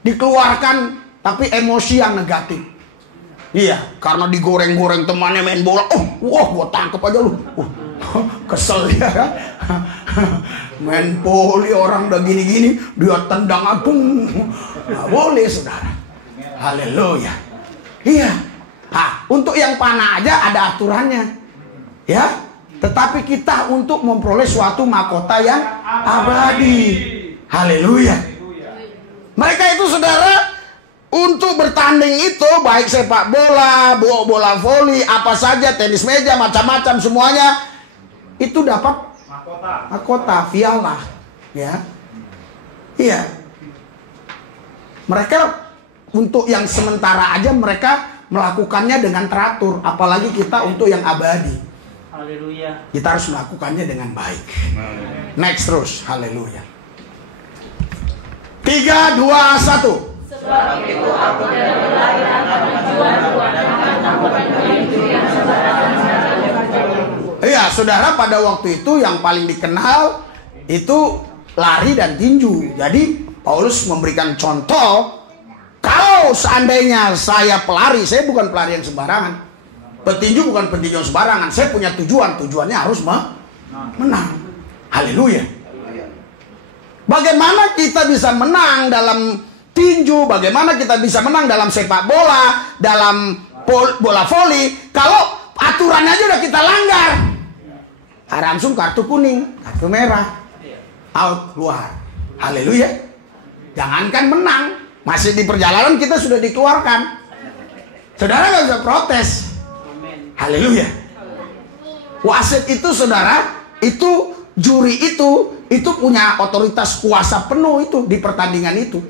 dikeluarkan, tapi emosi yang negatif. Iya, karena digoreng-goreng temannya main bola. Gua tangkep aja lu. Kesel ya kan? Main poli orang udah gini-gini, dia tendang abung. Nggak boleh saudara. Haleluya. Iya. Untuk yang panah aja ada aturannya. Ya. Tetapi kita untuk memperoleh suatu mahkota yang abadi. Haleluya. Mereka itu saudara, untuk bertanding itu baik sepak bola, bola voli, apa saja, tenis meja, macam-macam semuanya itu dapat mahkota, piala, ya. Iya. Mereka untuk yang sementara aja mereka melakukannya dengan teratur, apalagi kita untuk yang abadi. Haleluya. Kita harus melakukannya dengan baik. Next terus, haleluya. 3, 2, 1. Sebab itu aku tidak berlari akan tujuan Tuhan akan melakukan tinju yang sembarangan saja. Iya, saudara, pada waktu itu yang paling dikenal itu lari dan tinju. Jadi Paulus memberikan contoh, kalau seandainya saya pelari, saya bukan pelari yang sembarangan. Petinju bukan petinju yang sembarangan. Saya punya tujuan, tujuannya harus menang. Haleluya. Bagaimana kita bisa menang dalam tinju, bagaimana kita bisa menang dalam sepak bola, dalam bola voli, kalau aturan aja udah kita langgar. Langsung kartu kuning, kartu merah, out, keluar. Haleluya. Jangankan menang, masih di perjalanan kita sudah dikeluarkan. Saudara nggak bisa protes. Haleluya. Wasit itu saudara, itu juri itu punya otoritas kuasa penuh itu di pertandingan itu.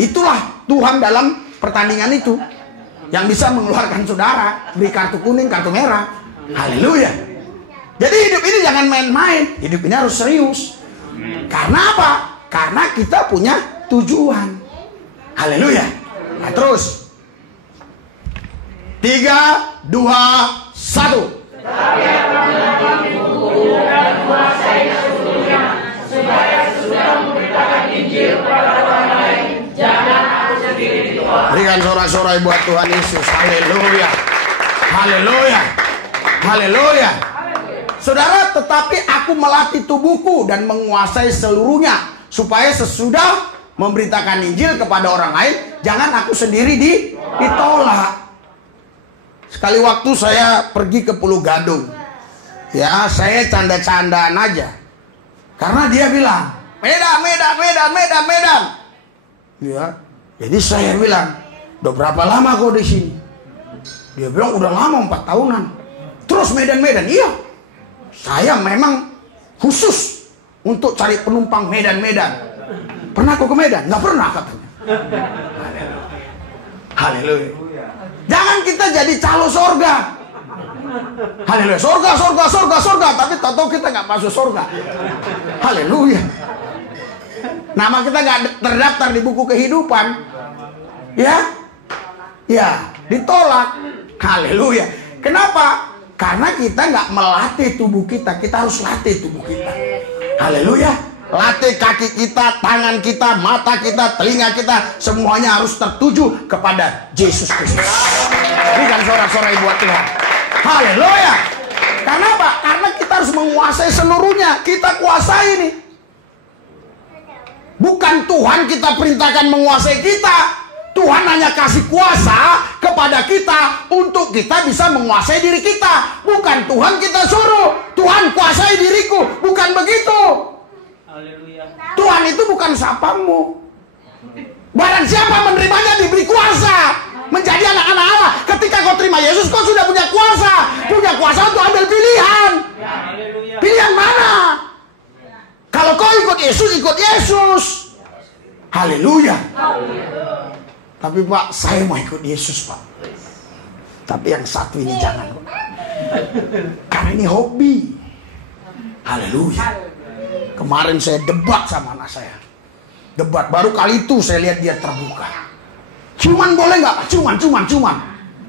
Itulah Tuhan dalam pertandingan itu. yang bisa mengeluarkan saudara, beri kartu kuning, kartu merah. Haleluya. Jadi hidup ini jangan main-main, hidup ini harus serius. Karena apa? Karena kita punya tujuan. Haleluya. Nah terus 3, 2, 1. Tapi akan mendapat buku dan kuasai seluruhnya, supaya sudah memberitakan Injil kepada orang lain. Jangan aku sendiri ditolak. Berikan sorak-sorai buat Tuhan Yesus. Haleluya. Haleluya. Haleluya. Saudara, tetapi aku melatih tubuhku dan menguasai seluruhnya, supaya sesudah memberitakan Injil kepada orang lain, jangan aku sendiri ditolak. Sekali waktu saya pergi ke Pulau Gadung, ya saya canda-candaan aja, karena dia bilang Medan. Ya, jadi saya bilang, udah berapa lama kau di sini? Dia bilang udah lama, 4 tahunan. Terus Medan. Iya, saya memang khusus untuk cari penumpang Medan. Pernah kau ke Medan? Nggak pernah katanya. Haleluya. Jangan kita jadi calo sorga. Haleluya. Sorga. Tapi tahu kita nggak masuk sorga. Haleluya. Nama kita nggak terdaftar di buku kehidupan. Ya, ditolak. Haleluya. Kenapa? Karena kita nggak melatih tubuh kita. Kita harus latih tubuh kita. Haleluya. Latih kaki kita, tangan kita, mata kita, telinga kita, semuanya harus tertuju kepada Yesus Kristus. Berikan sorak-sorai buat Tuhan. Haleluya. Karena apa? Karena kita harus menguasai seluruhnya. Kita kuasai ini. Bukan Tuhan kita perintahkan menguasai kita. Tuhan hanya kasih kuasa kepada kita untuk kita bisa menguasai diri kita. Bukan Tuhan kita suruh, Tuhan kuasai diriku. Bukan begitu. Tuhan itu bukan sapamu. Barang siapa menerimanya diberi kuasa menjadi anak-anak Allah. Ketika kau terima Yesus, kau sudah punya kuasa. Punya kuasa untuk ambil pilihan. Pilihan mana? Kalau kau ikut Yesus, ikut Yesus. Haleluya. Tapi Pak, saya mau ikut Yesus Pak. Tapi yang satu ini jangan. Karena ini hobi. Haleluya. Kemarin saya debat sama anak saya. Debat, baru kali itu saya lihat dia terbuka. Ciuman boleh nggak? Ciuman.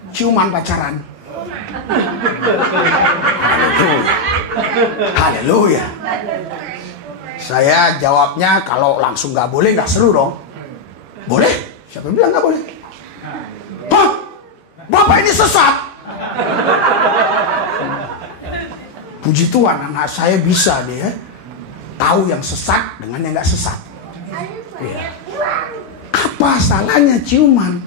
Ciuman pacaran. Haleluya. Saya jawabnya kalau langsung nggak boleh, nggak seru dong. Boleh? Siapa bilang nggak boleh? Hah? Bapak ini sesat. Puji Tuhan, anak saya bisa dia tahu yang sesat dengan yang nggak sesat. Ya. Apa salahnya ciuman?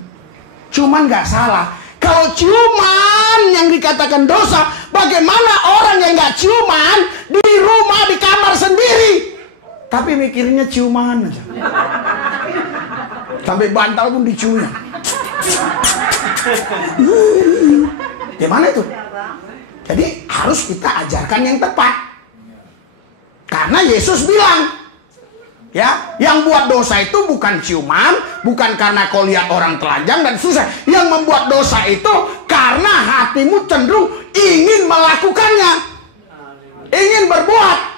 Ciuman nggak salah. Kalau ciuman yang dikatakan dosa, bagaimana orang yang nggak ciuman di rumah, di kamar sendiri, tapi mikirnya ciuman aja. Sampai bantal pun diciumnya. Gimana itu? Jadi harus kita ajarkan yang tepat. Karena Yesus bilang, ya, yang buat dosa itu bukan ciuman, bukan karena kau lihat orang telanjang dan susah. Yang membuat dosa itu karena hatimu cenderung ingin melakukannya, ingin berbuat.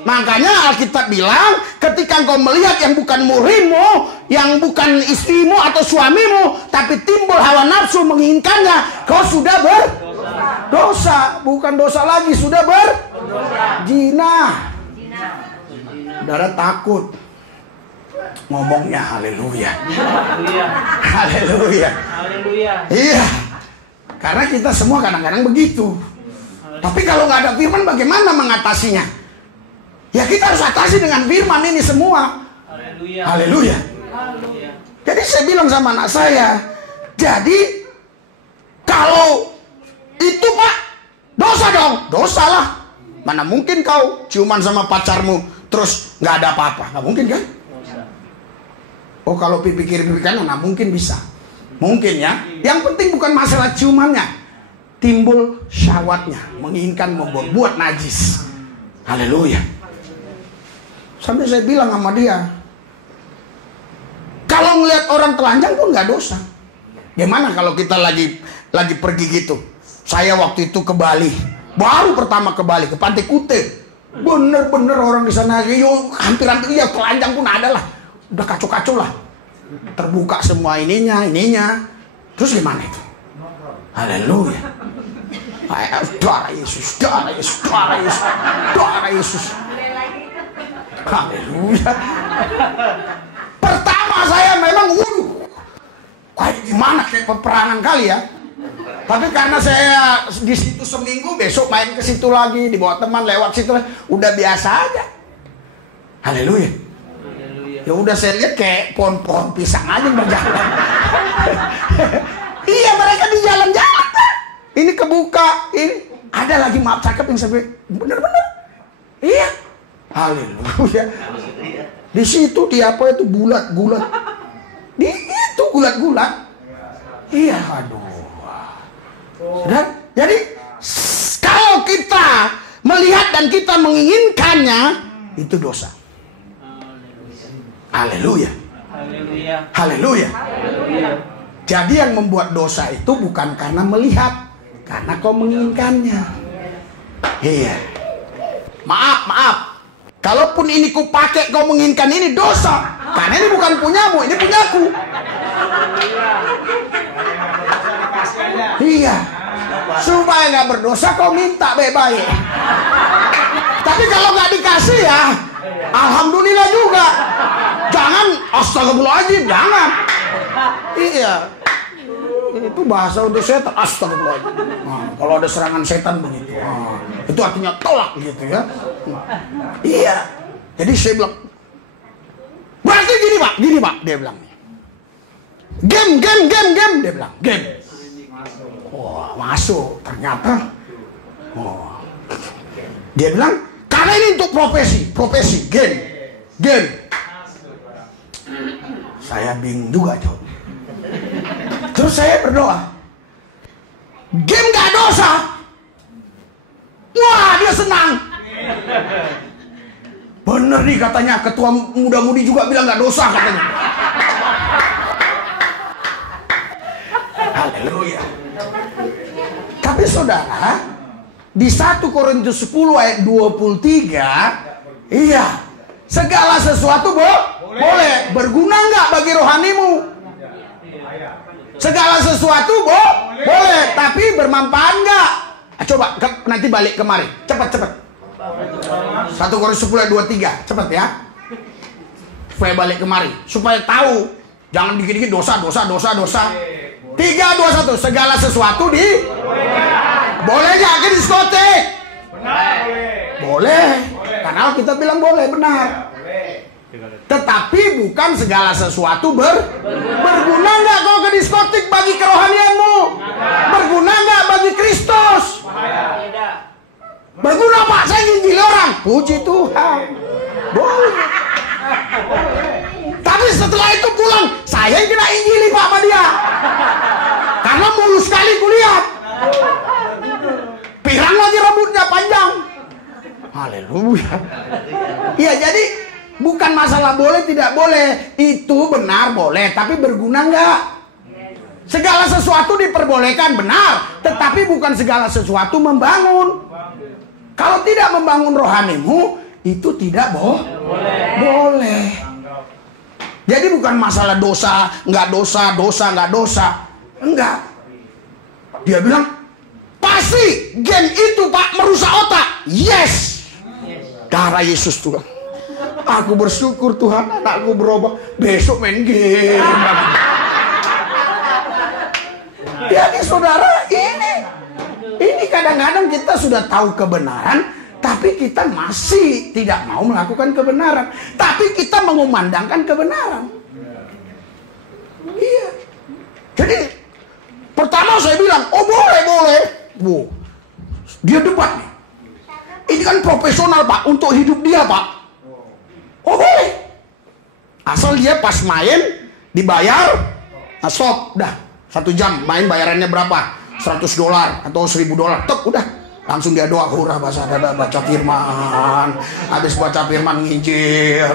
Makanya Alkitab bilang, ketika kau melihat yang bukan muhrimmu, yang bukan istrimu atau suamimu, tapi timbul hawa nafsu menginginkannya, kau sudah berdosa. Bukan dosa lagi, sudah berzina. Saudara takut ngomongnya. Haleluya. Haleluya. Iya. Karena kita semua kadang-kadang begitu. Tapi kalau nggak ada firman, bagaimana mengatasinya? Ya kita harus atasi dengan firman ini semua. Haleluya. Jadi saya bilang sama anak saya, jadi kalau itu Pak, dosa dong. Dosa lah. Mana mungkin kau ciuman sama pacarmu terus nggak ada apa-apa? Nggak mungkin kan? Oh kalau pipi kiri pipi kanan, nah mungkin bisa. Mungkin ya. Yang penting bukan masalah ciumannya, timbul syahwatnya, menginginkan membuat najis. Haleluya. Sampai saya bilang sama dia, kalau ngelihat orang telanjang pun nggak dosa. Gimana kalau kita lagi pergi gitu? Saya waktu itu ke Bali, baru pertama ke Bali, ke Pantai Kute. Bener-bener orang di sana, hampir-hampir ya telanjang pun ada lah. Udah kacau-kacau lah. Terbuka semua ininya. Terus gimana itu? Haleluya. Darah Yesus. Haleluya. Pertama saya memang kayak gimana, kayak peperangan kali ya. Tapi karena saya di situ seminggu, besok main ke situ lagi, dibawa teman lewat situ, udah biasa aja. Haleluya. Ya udah, saya lihat kayak pohon-pohon pisang aja berjalan. Iya, mereka di jalan-jalan. Ini kebuka, ini ada lagi maaf cakep yang sampai bener-bener. Iya. Haleluya. Di situ di apa itu gulat-gulat. Di itu gulat-gulat. Iya, aduh. Dan jadi kalau kita melihat dan kita menginginkannya, itu dosa. Haleluya. Haleluya. Jadi yang membuat dosa itu bukan karena melihat, karena kau menginginkannya. Iya. Maaf. Kalaupun ini ku pakai kau menginginkan, ini dosa. Karena ini bukan punyamu, ini punyaku. Iya. Supaya nggak berdosa kau minta baik-baik. Tapi kalau nggak dikasih ya, alhamdulillah juga. Jangan astagfirullahaladzim, jangan. Iya. Itu bahasa untuk setan, astagfirullahaladzim. Kalau ada serangan setan begitu, itu artinya tolak gitu ya. Iya. Jadi saya bilang, berarti gini pak, dia bilang. Game, dia bilang, game. Wah, masuk ternyata. Dia bilang, karena ini untuk profesi, game. Saya bingung juga coba. Terus saya berdoa, game gak dosa. Wah, dia senang. Bener nih katanya, ketua muda-mudi juga bilang gak dosa katanya. Haleluya. Tapi saudara, di 1 Korintus 10 ayat 23, iya, segala sesuatu boleh. Berguna nggak bagi rohanimu? Segala sesuatu boleh, tapi bermanfaat nggak? Coba nanti balik kemari, cepat. 1 Korintus 10 ayat 23, cepat ya. Supaya balik kemari, supaya tahu, jangan dikit-dikit dosa. 3, 2, 1, segala sesuatu boleh nggak ke diskotek? Boleh. Karena kita bilang boleh, benar. Tetapi bukan segala sesuatu berguna nggak kau ke diskotik bagi kerohanianmu? Berguna nggak bagi Kristus? Berguna pak, saya nginjil orang. Puji Tuhan, boleh. Tapi setelah itu pulang, saya yang kena injili pak sama dia. Karena mulus sekali kulihat. Pirang lagi rambutnya panjang. Haleluya. Iya, jadi bukan masalah boleh tidak boleh. Itu benar boleh, tapi berguna enggak? Segala sesuatu diperbolehkan, benar. Tetapi bukan segala sesuatu membangun. Kalau tidak membangun rohanimu, itu tidak boleh. Jadi bukan masalah dosa, nggak dosa. Enggak. Dia bilang, pasti game itu pak merusak otak. Yes. Darah Yesus Tuhan. Aku bersyukur Tuhan, anakku berubah. Besok main game. Jadi saudara, ini kadang-kadang kita sudah tahu kebenaran, tapi kita masih tidak mau melakukan kebenaran. Tapi kita mengumandangkan kebenaran. Iya. Jadi pertama saya bilang, oh boleh. Dia debat nih. Ini kan profesional pak, untuk hidup dia pak. Oh boleh. Asal dia pas main dibayar, stop, dah 1 jam main bayarannya berapa? $100 atau $1000. Tek, udah. Langsung dia doa, hurrah baca firman. Habis baca firman nginjil.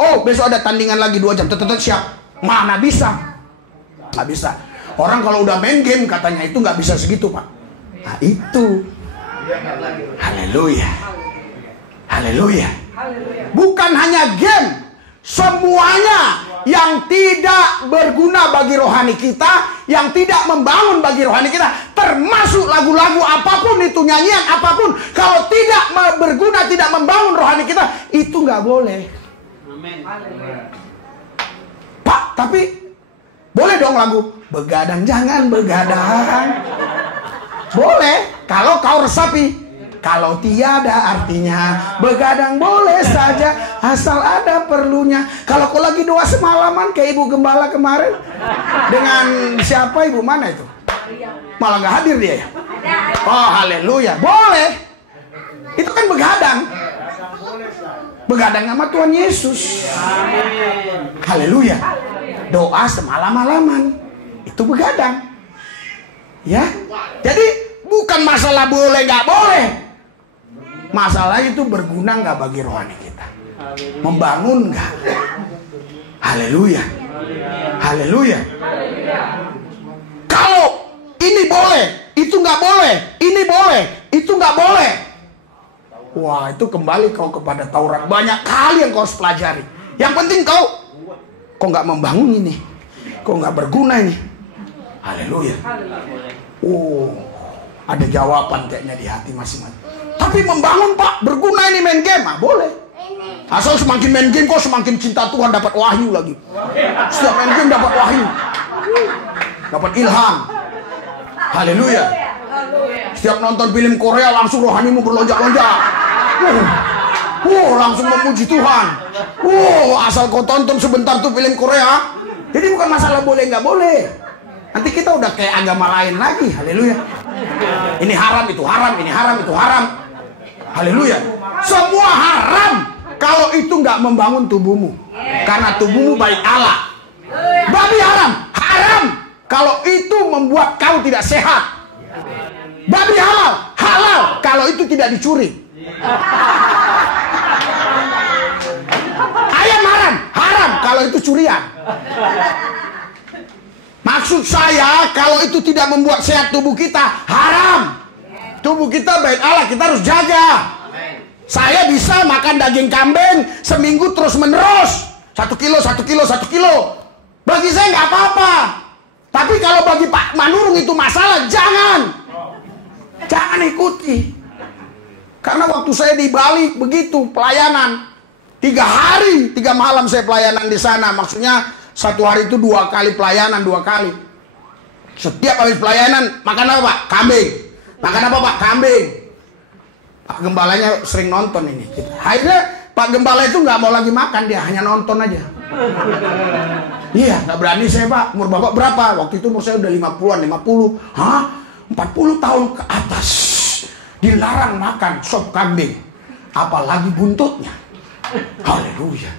Oh besok ada tandingan lagi 2 jam. Tetap siap. Mana bisa? Nggak bisa. Orang kalau udah main game katanya itu nggak bisa segitu, Pak. Nah itu. Haleluya. Haleluya. Bukan hanya game, semuanya yang tidak berguna bagi rohani kita, yang tidak membangun bagi rohani kita, termasuk lagu-lagu apapun itu, nyanyian apapun, kalau tidak berguna, tidak membangun rohani kita, itu nggak boleh. Amin. Pak, tapi boleh dong lagu begadang jangan begadang. Boleh kalau kau resapi. Kalau tiada artinya begadang boleh saja asal ada perlunya. Kalau kau lagi doa semalaman kayak Ibu Gembala kemarin dengan siapa, Ibu mana itu? Malah nggak hadir dia ya? Oh haleluya, boleh. Itu kan begadang. Begadang sama Tuhan Yesus. Haleluya. Doa semalam-malaman itu begadang. Ya. Jadi bukan masalah boleh nggak boleh. Masalah itu berguna nggak bagi rohani kita? Membangun nggak? Haleluya. Haleluya. Kalau ini boleh, itu nggak boleh. Ini boleh, itu nggak boleh. Wah, itu kembali kau kepada Taurat. Banyak kali yang kau harus pelajari. Yang penting kau nggak membangun ini, kau nggak berguna ini. Haleluya. Oh, ada jawaban kayaknya di hati masing-masing. Tapi membangun, Pak, berguna ini main game, boleh. Asal semakin main game kau semakin cinta Tuhan, dapat wahyu lagi. Setiap main game dapat wahyu, dapat ilham. Haleluya. Setiap nonton film Korea langsung rohanimu berlonjak-lonjak. Langsung memuji Tuhan. Asal kau tonton sebentar tuh film Korea. Jadi bukan masalah boleh nggak boleh. Nanti kita udah kayak agama lain lagi. Haleluya. Ini haram, itu haram, ini haram, itu haram. Haleluya. Semua haram kalau itu nggak membangun tubuhmu. Karena tubuhmu baik Allah. Babi haram, haram kalau itu membuat kau tidak sehat. Babi halal, halal kalau itu tidak dicuri. Ayam haram, haram kalau itu curian. Maksud saya, kalau itu tidak membuat sehat tubuh kita, haram. Tubuh kita baik Allah, kita harus jaga. Saya bisa makan daging kambing seminggu terus menerus. 1 kilo, 1 kilo, 1 kilo. Bagi saya nggak apa-apa. Tapi kalau bagi Pak Manurung itu masalah, jangan. Jangan ikuti. Karena waktu saya di Bali begitu pelayanan. 3 hari, 3 malam saya pelayanan di sana. Maksudnya 1 hari itu 2 kali pelayanan, 2 kali. Setiap habis pelayanan makan apa, Pak? Kambing. Makan apa, Pak? Kambing. Pak Gembalanya sering nonton ini. Akhirnya Pak Gembala itu nggak mau lagi makan, dia hanya nonton aja. Iya, nggak berani saya, Pak. Umur Bapak berapa? Waktu itu umur saya udah 50-an, 50. Hah? 40 tahun ke atas. Dilarang makan sop kambing. Apalagi buntutnya. Haleluya.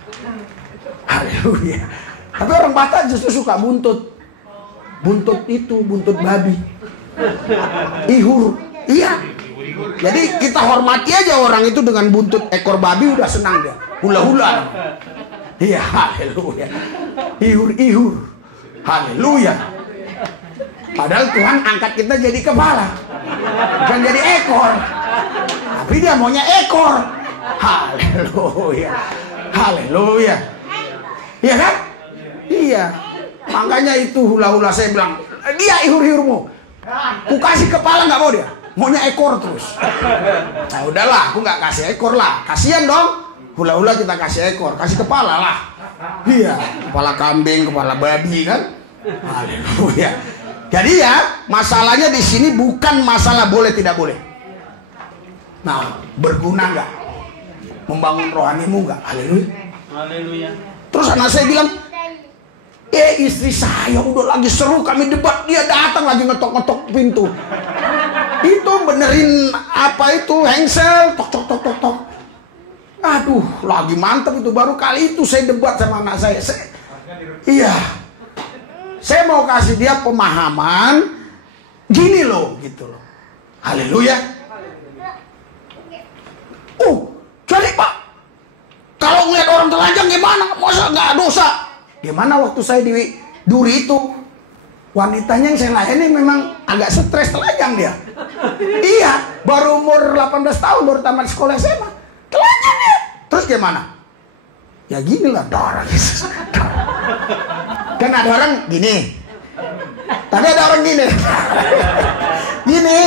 Haleluya. Tapi orang Batak justru suka buntut. Buntut itu, buntut babi. Ihur. Iya. Jadi kita hormati aja orang itu dengan buntut ekor babi, udah senang dia. Hula-hula. Iya, haleluya. Ihur-ihur. Haleluya. Padahal Tuhan angkat kita jadi kepala, bukan jadi ekor. Tapi dia maunya ekor. Haleluya. Haleluya. Iya kan? Iya. Makanya itu hula-hula saya bilang, dia ihur-ihurmu. Ku kasih kepala nggak mau dia, maunya ekor terus. Nah udahlah, aku nggak kasih ekor lah. Kasian dong. Hula-hula kita kasih ekor, kasih kepala lah. Iya, kepala kambing, kepala babi kan. Haleluya. Jadi ya, masalahnya di sini bukan masalah boleh tidak boleh. Nah, berguna nggak? Membangun rohanimu nggak? Haleluya. Haleluya. Terus anak saya bilang, istri saya udah lagi seru kami debat, dia datang lagi ngetok-ngetok pintu. Itu benerin apa itu, hengsel, tok-tok-tok-tok. Aduh, lagi mantap itu, baru kali itu saya debat sama anak saya. Iya. Saya mau kasih dia pemahaman gini loh, gitu loh. Haleluya. Jadi Pak, kalau ngeliat orang telanjang gimana? Masa nggak dosa? Gimana waktu saya di Duri itu? wanitanya yang saya layani memang agak stres, telanjang dia. Iya, baru umur 18 tahun, baru tamat sekolah SMA. Telanjang dia. Terus gimana? Ya gini lah, darah. Kan ada orang gini. Tapi ada orang gini. Gini.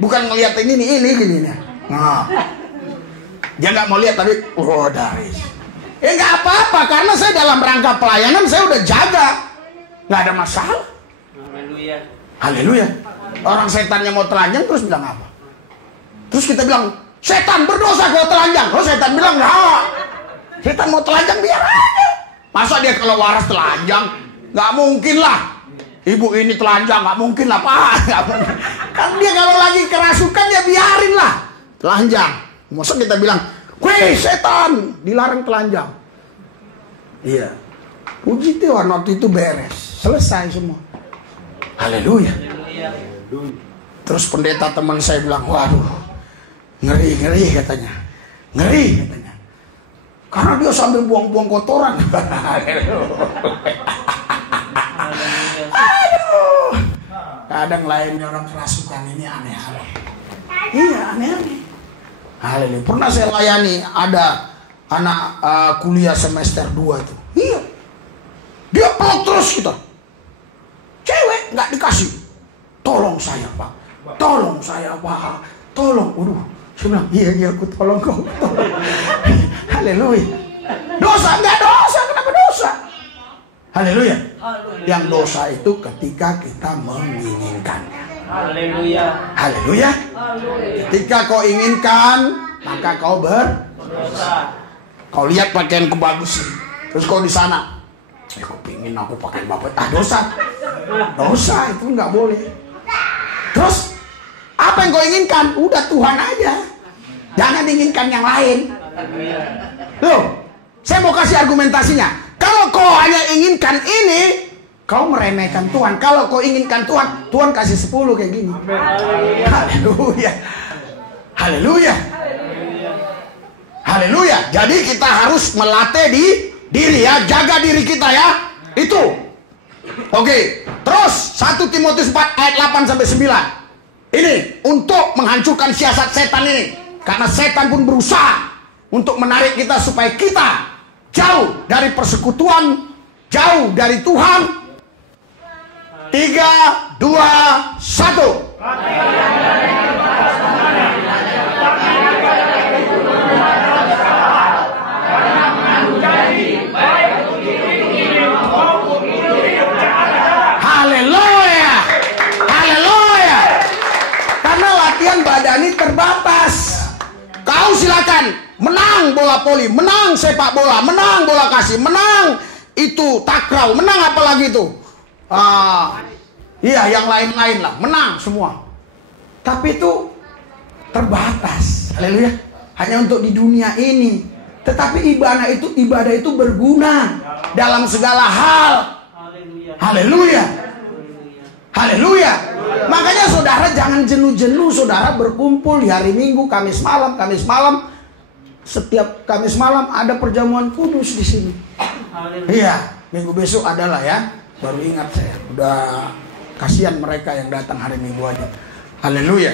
Bukan ngeliat ini gini. Nah. Dia nggak mau lihat tapi daris. Nggak apa-apa, karena saya dalam rangka pelayanan saya udah jaga. Nggak ada masalah. Haleluya. Haleluya. Orang setannya mau telanjang terus bilang apa? Terus kita bilang, setan berdosa kalau telanjang. Oh, setan bilang nggak. Setan mau telanjang biar aja. Masa dia kalau waras telanjang? Nggak mungkin lah. Ibu ini telanjang, nggak mungkin lah Pak. Kan dia kalau lagi kerasukan ya biarin lah telanjang. Masa kita bilang, weh setan, dilarang telanjang. Iya. Puji Tuhan waktu itu beres, selesai semua. Haleluya. Terus pendeta teman saya bilang, waduh, ngeri katanya. Ngeri katanya. Karena dia sambil buang-buang kotoran. Aduh. Kadang lainnya orang kerasukan ini aneh-aneh. Iya, aneh-aneh. Haleluya. Pernah saya layani ada anak kuliah semester 2 tuh. Iya. Dia peluk terus kita. Cewek nggak dikasih. Tolong saya Pak. Tolong saya Pak. Tolong. Waduh. Saya bilang, iya aku tolong kau. Haleluya. Dosa nggak dosa. Kenapa dosa? Haleluya. Yang dosa itu ketika kita menginginkannya. Haleluya. Haleluya. Ketika kau inginkan, maka kau berdosa. Kau lihat pakaianku bagus, terus kau di sana, kau pingin aku pakai bapak, dosa. Dosa itu nggak boleh. Terus apa yang kau inginkan? Udah Tuhan aja. Jangan inginkan yang lain. Loh, saya mau kasih argumentasinya. Kalau kau hanya inginkan ini, kau meremehkan Tuhan. Kalau kau inginkan Tuhan, Tuhan kasih 10 kayak gini. Haleluya. Haleluya. Haleluya. Jadi kita harus melatih di diri ya, jaga diri kita ya. Itu. Oke. Terus 1 Timotius 4 ayat 8 sampai 9. Ini untuk menghancurkan siasat setan ini. Karena setan pun berusaha untuk menarik kita supaya kita jauh dari persekutuan, jauh dari Tuhan. 3, 2, 1. Haleluya. Haleluya. Karena latihan badani terbatas. Kau silakan menang bola voli, menang sepak bola, menang bola kasih, menang itu takraw, menang apa lagi itu? Iya, yang lain-lain lah, menang semua. Tapi itu terbatas. Haleluya. Hanya untuk di dunia ini. Tetapi ibadah itu berguna dalam segala hal. Haleluya. Haleluya. Makanya saudara jangan jenuh-jenuh saudara berkumpul di hari Minggu, Kamis malam. Setiap Kamis malam ada perjamuan kudus di sini. Iya, minggu besok adalah ya. Baru ingat saya, udah kasihan mereka yang datang hari Minggu aja. Haleluya.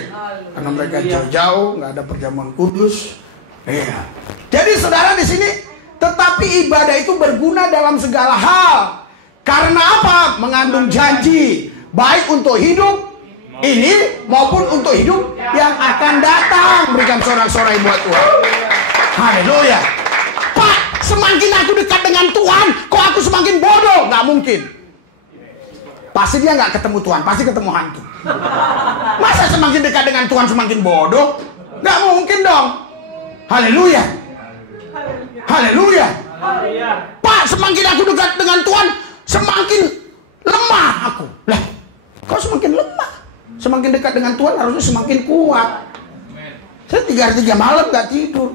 Karena mereka jauh-jauh, nggak ada perjamuan kudus. Iya. Jadi saudara di sini, tetapi ibadah itu berguna dalam segala hal. Karena apa? Mengandung janji, baik untuk hidup ini maupun untuk hidup yang akan datang. Berikan sorak-sorai buat Tuhan. Haleluya. Pak, semakin aku dekat dengan Tuhan, kok aku semakin bodoh? Nggak mungkin. Pasti dia nggak ketemu Tuhan, pasti ketemu hantu. Masa semakin dekat dengan Tuhan semakin bodoh? Nggak mungkin dong. Haleluya. Haleluya. Pak, semakin aku dekat dengan Tuhan, semakin lemah aku. Lah, kok semakin lemah? Semakin dekat dengan Tuhan harusnya semakin kuat. Saya 3 hari 3 malam nggak tidur.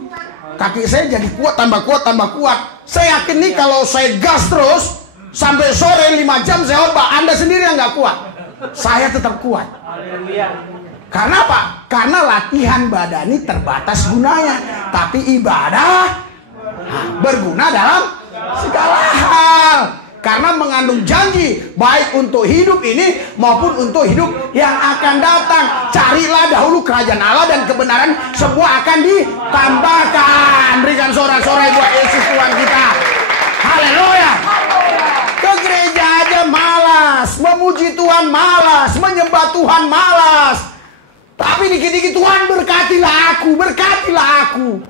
Kaki saya jadi kuat, tambah kuat, tambah kuat. Saya yakin nih kalau saya gas terus sampai sore 5 jam saya khotbah, Anda sendiri yang nggak kuat. Saya tetap kuat. Karena apa? Karena latihan badani terbatas gunanya, tapi ibadah berguna dalam segala hal. karena mengandung janji baik untuk hidup ini maupun untuk hidup yang akan datang. Carilah dahulu kerajaan Allah dan kebenaran, semua akan ditambahkan. Berikan sorak-sorai buat Yesus Tuhan kita. Haleluya. Ke gereja aja malas, memuji Tuhan malas, menyembah Tuhan malas. Tapi dikit-dikit Tuhan berkatilah aku, berkatilah aku.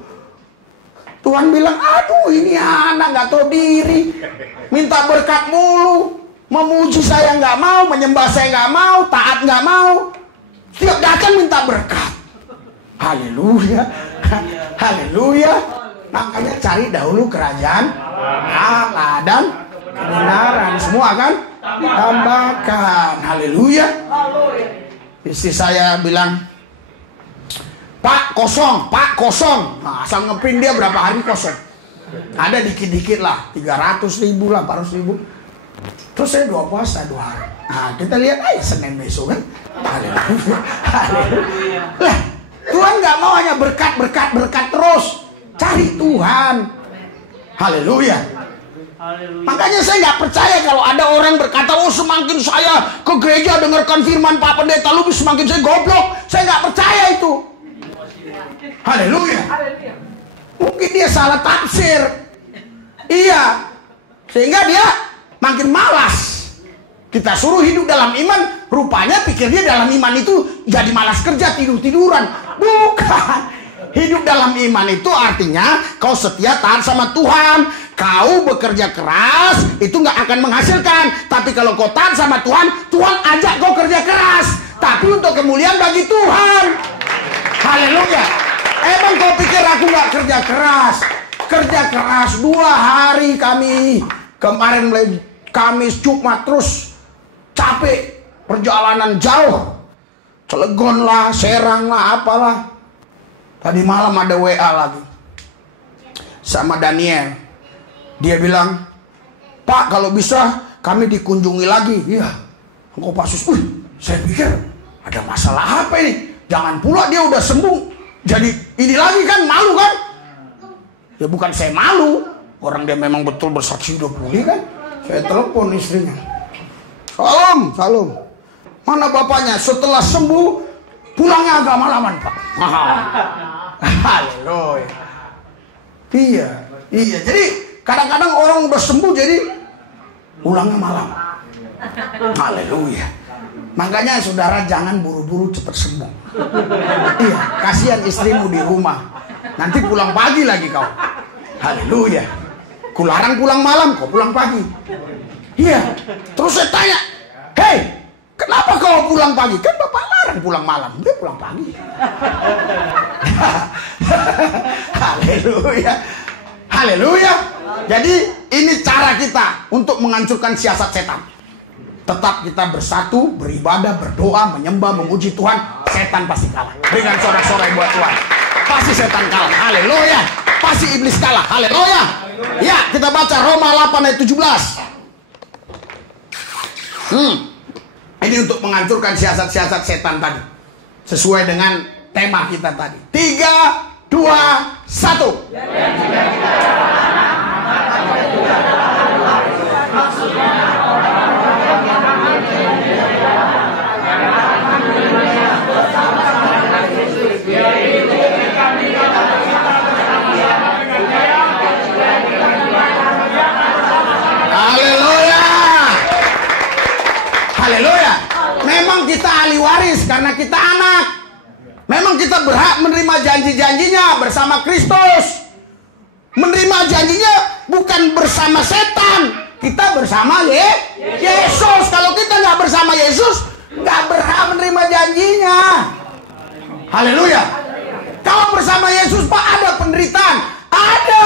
Tuhan bilang, aduh ini anak gak tahu diri, minta berkat mulu, memuji saya gak mau, menyembah saya gak mau, taat gak mau, setiap datang minta berkat. Haleluya, haleluya. Makanya cari dahulu kerajaan Allah dan kebenaran, semua akan tambahkan. Haleluya. Istri saya bilang, Pak kosong, Pak kosong. Nah, asal ngeprint dia berapa hari kosong. Ada dikit-dikit lah, 300.000 lah, 400.000. Terus saya 2 puasa 2 hari. Nah, kita lihat aja Senin besok kan. Haleluya. Haleluya. Lah, Tuhan nggak mau hanya berkat terus. Cari Tuhan. Haleluya. Makanya saya nggak percaya kalau ada orang berkata, oh semakin saya ke gereja dengarkan firman Pak Pendeta lu semakin saya goblok. Saya nggak percaya itu. Haleluya. Mungkin dia salah tafsir. Iya. Sehingga dia makin malas. Kita suruh hidup dalam iman, rupanya pikir dia dalam iman itu jadi malas kerja, tidur-tiduran. Bukan. Hidup dalam iman itu artinya kau setia taat sama Tuhan. Kau bekerja keras itu nggak akan menghasilkan. Tapi kalau kau taat sama Tuhan, Tuhan ajak kau kerja keras. Tapi untuk kemuliaan bagi Tuhan. Haleluya. Emang kau pikir aku nggak kerja keras? Kerja keras 2 hari kami. Kemarin mulai Kamis, Jumat terus capek. Perjalanan jauh. Cilegon lah, Serang lah, apalah. Tadi malam ada WA lagi sama Daniel. Dia bilang, Pak kalau bisa kami dikunjungi lagi. Iya. Engkau Pak Sus, saya pikir ada masalah apa ini? Jangan pula dia udah sembuh, jadi ini lagi kan, malu kan? Ya bukan saya malu, orang dia memang betul bersaksi udah pulih kan. Saya telepon istrinya, Salam, salam. Mana bapaknya? Setelah sembuh pulangnya agak malaman Pak. Haleluya. Iya. Jadi kadang-kadang orang udah sembuh jadi pulangnya malam. Haleluya. Makanya saudara jangan buru-buru cepat sembuh. Iya, kasihan istrimu di rumah. Nanti pulang pagi lagi kau. Haleluya. Kularang pulang malam, kau pulang pagi. Iya. Terus saya tanya, hei, kenapa kau pulang pagi? Kan Bapak larang pulang malam. Dia pulang pagi. Haleluya. Haleluya. Jadi ini cara kita untuk menghancurkan siasat setan. Tetap kita bersatu, beribadah, berdoa, menyembah, memuji Tuhan. Setan pasti kalah. Berikan sorak-sorai buat Tuhan. Pasti setan kalah. Haleluya. Pasti iblis kalah. Haleluya. Ya, kita baca Roma 8 ayat 17. Ini untuk menghancurkan siasat-siasat setan tadi. Sesuai dengan tema kita tadi. 3, 2, 1. Haleluya. Memang kita ahli waris karena kita anak. Memang kita berhak menerima janji-janjinya bersama Kristus. Menerima janjinya bukan bersama setan. Kita bersama Yesus. Kalau kita nggak bersama Yesus, nggak berhak menerima janjinya. Haleluya. Kalau bersama Yesus Pak ada penderitaan. Ada.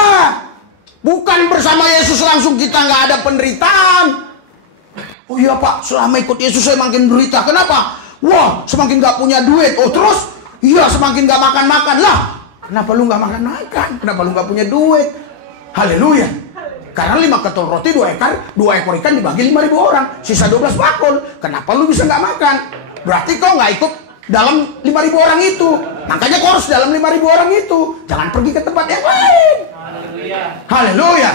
Bukan bersama Yesus langsung kita nggak ada penderitaan. Oh iya Pak, selama ikut Yesus saya makin berita. Kenapa? Wah, semakin gak punya duit. Oh terus? Iya, semakin gak makan-makan. Lah, kenapa lu gak makan-makan? Kenapa lu gak punya duit? Haleluya. Karena 5 ketul roti, 2 ekor ikan dibagi 5.000 orang. Sisa 12 bakul. Kenapa lu bisa gak makan? Berarti kau gak ikut dalam 5.000 orang itu. Makanya kau harus dalam 5.000 orang itu. Jangan pergi ke tempat yang lain. Haleluya.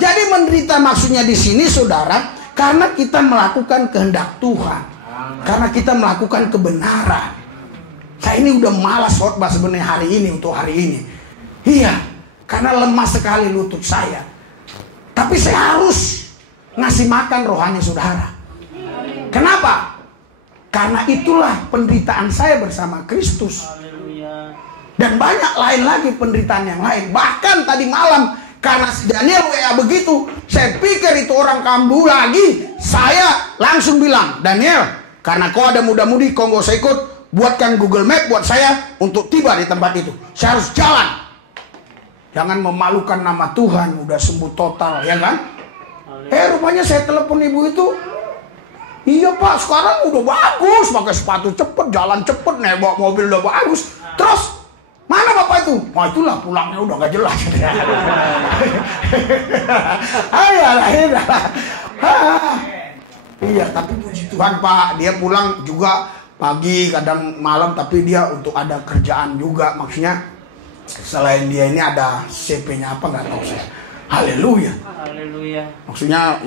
Jadi menderita maksudnya di sini saudara, karena kita melakukan kehendak Tuhan. Karena kita melakukan kebenaran. Saya ini udah malas khotbah sebenarnya hari ini untuk hari ini. Iya, karena lemah sekali lutut saya. Tapi saya harus ngasih makan rohani saudara. Kenapa? Karena itulah penderitaan saya bersama Kristus. Dan banyak lain lagi penderitaan yang lain. Bahkan tadi malam karena si Daniel WA begitu, saya pikir itu orang kambuh lagi. Saya langsung bilang, Daniel, karena kau ada muda-mudi, kau gak usah ikut. Buatkan Google Map buat saya untuk tiba di tempat itu. Saya harus jalan. Jangan memalukan nama Tuhan. Udah sembuh total, ya kan? Rupanya saya telepon ibu itu. Iya Pak, sekarang udah bagus. Pakai sepatu cepet, jalan cepet, bawa mobil udah bagus. Terus mana Bapak itu? Wah itulah pulangnya udah gak jelas. Iya, tapi puji Tuhan Pak, dia pulang juga pagi, kadang malam, tapi dia untuk ada kerjaan juga. Maksudnya selain dia ini ada CP-nya apa nggak tahu saya. Haleluya. Haleluya. Maksudnya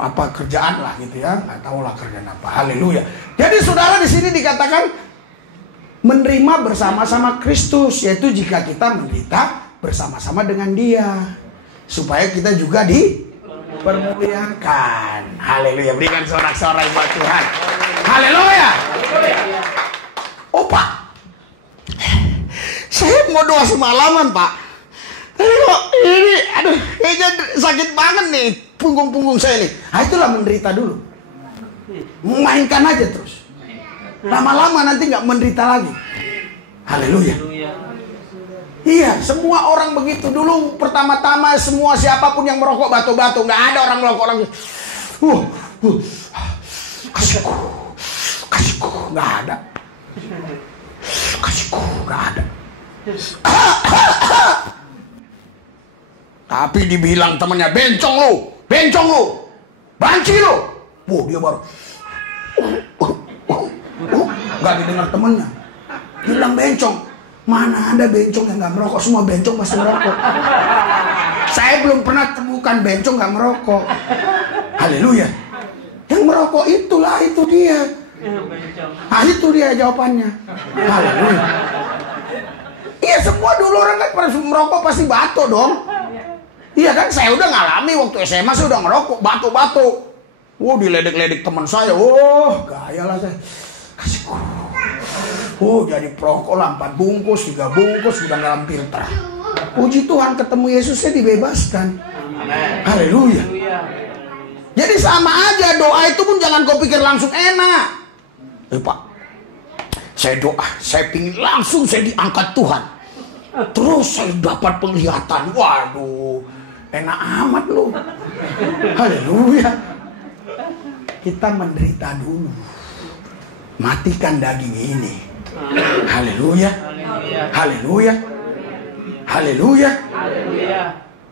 apa kerjaan lah gitu ya, nggak tahu lah kerjaan apa. Haleluya. Jadi saudara di sini dikatakan menerima bersama-sama Kristus, yaitu jika kita menderita bersama-sama dengan Dia, supaya kita juga dipermuliakan. Haleluya. Berikan sorak-sorai buat Tuhan. Haleluya. Oh Pak, saya mau doa semalaman Pak. Tapi kok ini, aduh, kayaknya sakit banget nih punggung-punggung saya nih. Nah, itulah menderita dulu. Mainkan aja terus. Lama-lama nanti nggak menderita lagi. Haleluya. Iya, semua orang begitu dulu. Pertama-tama semua siapapun yang merokok batu-batu, nggak ada orang merokok lagi. Kasihku, nggak ada. Kasihku, nggak ada. Tapi dibilang temannya, bencong lu, banci lu. Dia baru. Gak didengar temennya. Bilang bencong. Mana ada bencong yang gak merokok. Semua bencong pasti merokok. Saya belum pernah temukan bencong gak merokok. Haleluya. Yang merokok itulah, itu dia. Nah itu dia jawabannya. Haleluya. Iya semua dulu orang kan pada merokok pasti batuk dong. Iya kan, saya udah ngalami waktu SMA saya udah ngerokok, batuk-batuk. Diledek-ledek teman saya. Gaya lah saya. Kasihku. Jadi perokok lah 4 bungkus, 3 bungkus udah dalam filter. Puji Tuhan ketemu Yesusnya dibebaskan. Haleluya. Jadi sama aja doa itu pun jangan kau pikir langsung enak. Pak, saya doa, saya pingin langsung saya diangkat Tuhan. Terus saya dapat penglihatan. Waduh, enak amat lu. Haleluya. Kita menderita dulu. Matikan daging ini. Haleluya. Haleluya. Haleluya.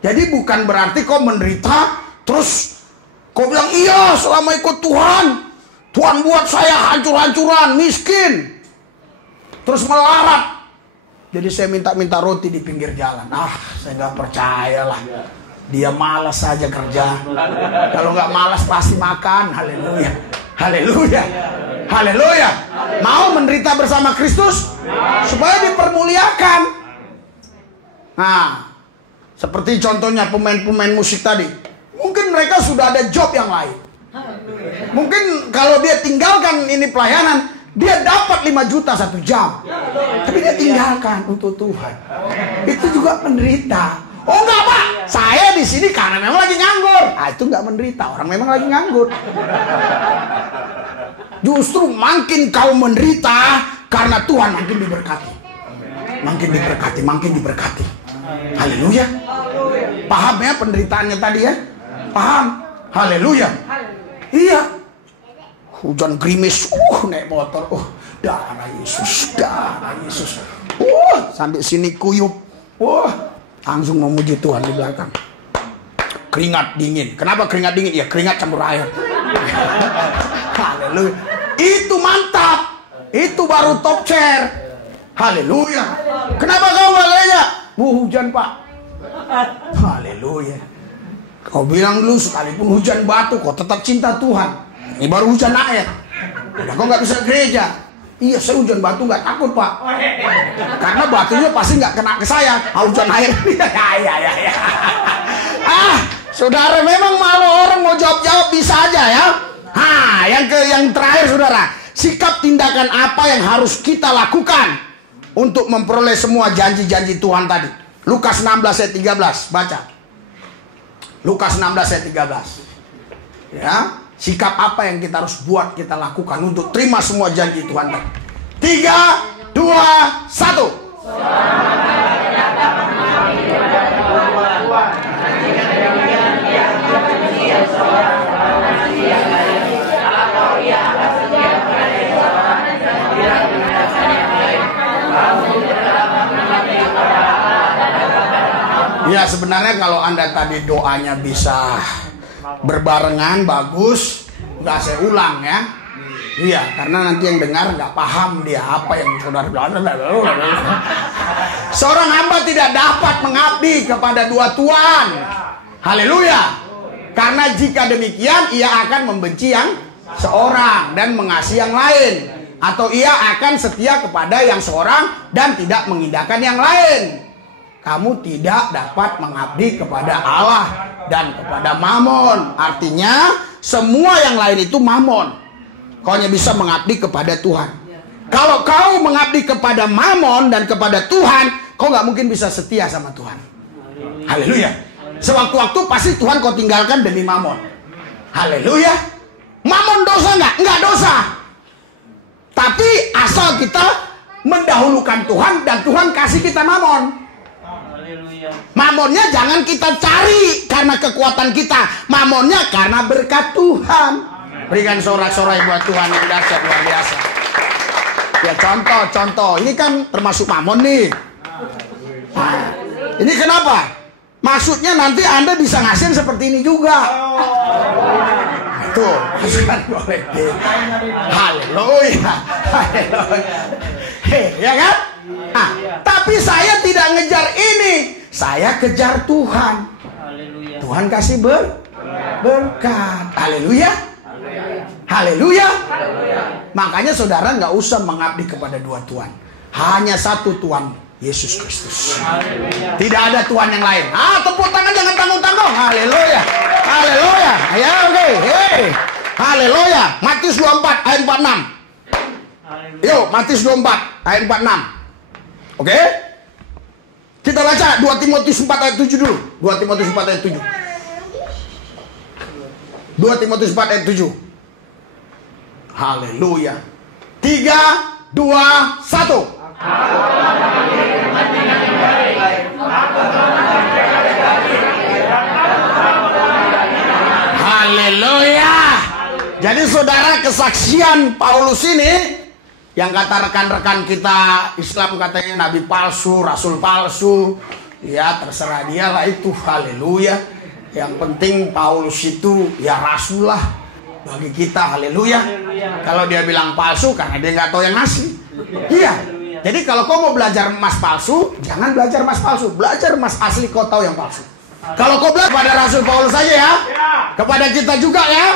Jadi bukan berarti kau menderita terus kau bilang iya selama ikut Tuhan buat saya hancur-hancuran, miskin, terus melarat. Jadi saya minta roti di pinggir jalan. Saya nggak percaya lah. Dia malas saja kerja. Kalau nggak malas pasti makan. Haleluya. Haleluya. Haleluya. Mau menderita bersama Kristus supaya dipermuliakan. Nah, seperti contohnya pemain-pemain musik tadi. Mungkin mereka sudah ada job yang lain. Mungkin kalau dia tinggalkan ini pelayanan, dia dapat 5 juta 1 jam. Tapi dia tinggalkan untuk Tuhan. Itu juga menderita. Oh enggak Pak, saya di sini karena memang lagi nganggur. Itu enggak menderita, orang memang lagi nganggur. Justru makin kau menderita karena Tuhan makin diberkati. Makin diberkati, makin diberkati. Haleluya. Paham ya penderitaannya tadi ya? Paham? Haleluya. Iya. Hujan gerimis, naik motor, darah Yesus, darah Yesus. Sampai sini kuyup. Langsung memuji Tuhan di belakang. Keringat dingin. Kenapa keringat dingin? Ya keringat campur air. Haleluya. Itu mantap. Itu baru top chair. Haleluya. Kenapa kau gak lainnya? Hujan Pak. Haleluya. Kau bilang dulu sekalipun hujan batu kau tetap cinta Tuhan. Ini baru hujan air. Udah kau nggak bisa gereja. Iya, saya hujan batu nggak takut, Pak. Karena batunya pasti nggak kena ke saya. Hujan air. Ya. Saudara, memang malu orang mau jawab-jawab bisa aja ya. Yang terakhir saudara, sikap tindakan apa yang harus kita lakukan untuk memperoleh semua janji-janji Tuhan tadi. Lukas 16 ayat 13, baca. Lukas 16 ayat 13. Ya, sikap apa yang kita harus buat, kita lakukan untuk terima semua janji Tuhan tadi. 3, 2, 1. Ya, sebenarnya kalau Anda tadi doanya bisa berbarengan bagus, nggak saya ulang ya. Iya, karena nanti yang dengar nggak paham dia apa yang saudara bilang. Seorang hamba tidak dapat mengabdi kepada dua tuan. Haleluya. Karena jika demikian ia akan membenci yang seorang dan mengasihi yang lain, atau ia akan setia kepada yang seorang dan tidak mengindahkan yang lain. Kamu tidak dapat mengabdi kepada Allah dan kepada Mamon. Artinya semua yang lain itu Mamon. Kau hanya bisa mengabdi kepada Tuhan. Kalau kau mengabdi kepada Mamon dan kepada Tuhan, kau nggak mungkin bisa setia sama Tuhan. Haleluya. Sewaktu-waktu pasti Tuhan kau tinggalkan demi Mamon. Haleluya. Mamon dosa nggak? Nggak dosa. Tapi asal kita mendahulukan Tuhan dan Tuhan kasih kita Mamon. Mamonnya jangan kita cari karena kekuatan kita. Mamonnya karena berkat Tuhan. Berikan sorak-sorai buat Tuhan yang dahsyat luar biasa. Ya, contoh. Ini kan termasuk mamon nih. Nah, ini kenapa? Maksudnya nanti Anda bisa ngasih seperti ini juga. Tuh, masukan kolektif. Haleluya. Ya kan? Nah, tapi saya tidak ngejar ini. Saya kejar Tuhan. Tuhan kasih berkat. Haleluya. Haleluya. Makanya saudara nggak usah mengabdi kepada dua Tuhan. Hanya satu Tuhan, Yesus Kristus. Tidak ada Tuhan yang lain. Tepuk tangan jangan tanggung-tanggung. Haleluya. Haleluya. Ya, oke. Hey. Haleluya. Matius 24 ayat 46. Yuk, Matius 24 ayat 46. Oke? Kita baca 2 Timotius 4 ayat 7 dulu. 2 Timotius 4 ayat 7. 2 Timotius 4 ayat 7. Haleluya. 3, 2, 1. Haleluya. Jadi saudara, kesaksian Paulus ini yang kata rekan-rekan kita Islam katanya nabi palsu, rasul palsu, ya terserah dia lah itu. Haleluya. Yang penting Paulus itu ya rasul lah bagi kita. Haleluya. Kalau dia bilang palsu karena dia nggak tahu yang asli. Iya. Jadi kalau kau mau belajar emas palsu, jangan belajar emas palsu, belajar emas asli, kau tahu yang palsu. Kalau kau belajar pada Rasul Paulus saja ya, kepada kita juga ya,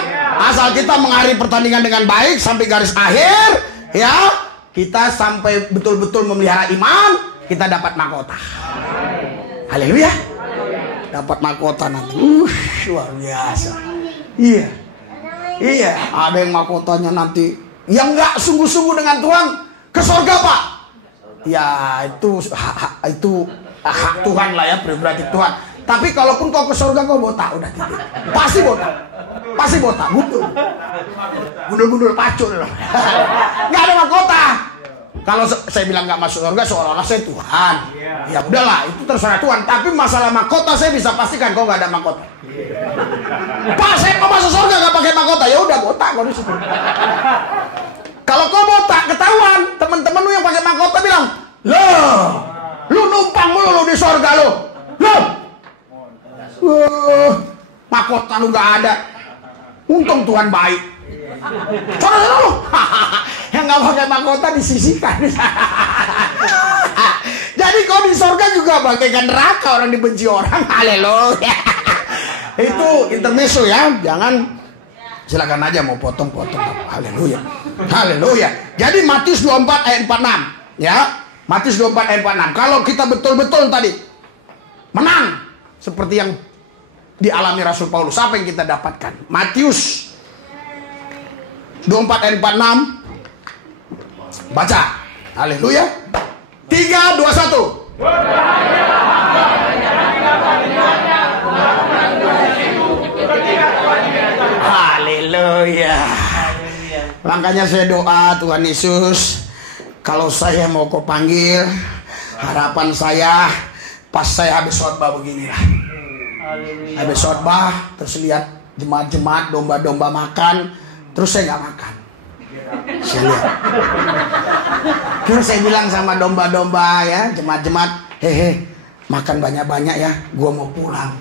asal kita mengakhiri pertandingan dengan baik sampai garis akhir, ya, kita sampai betul-betul memelihara iman, kita dapat mahkota. Haleluya. Dapat mahkota nanti. Luar biasa. Iya. Iya, ada yang mahkotanya nanti yang nggak sungguh-sungguh dengan Tuhan ke surga, Pak. Ya, itu hak Tuhan lah ya, prerogatif Tuhan. Tapi kalaupun kau ke surga kau botak udah titik. Pasti botak. Pasti botak, gundul pacul loh. Nggak ada mahkota. Kalau saya bilang nggak masuk surga seolah-olah saya Tuhan. Ya udahlah, itu terserah Tuhan. Tapi masalah mahkota saya bisa pastikan kau nggak ada mahkota. Pak, saya mau masuk surga nggak pakai mahkota. Ya udah botak kau di situ. Kalau kau botak ketahuan, teman-teman lu yang pakai mahkota bilang, loh, lu numpang mulu di surga lu. Loh, mahkota lu nggak ada. Untung Tuhan baik. Saudara lu yang nggak pakai mahkota disisihkan. Jadi kau di di sorga juga bagaikan neraka, orang dibenci orang. Haleluya. Itu intermezzo ya. Jangan, silakan aja mau potong-potong. Haleluya. Haleluya. Jadi Matius 24 ayat 46 ya. Matius 24 ayat 46. Kalau kita betul-betul tadi menang seperti yang dialami Rasul Paulus, apa yang kita dapatkan? Matius 24 ayat 46. Baca. Haleluya. 3, 2, 1. Haleluya. Makanya saya doa, Tuhan Yesus, kalau saya mau kau panggil, harapan saya pas saya habis khotbah beginilah. Habis khotbah, terus lihat jemaat-jemaat domba-domba makan, terus saya nggak makan. Saya lihat. Terus saya bilang sama domba-domba ya, jemaat-jemaat, hehe, makan banyak-banyak ya, gua mau pulang.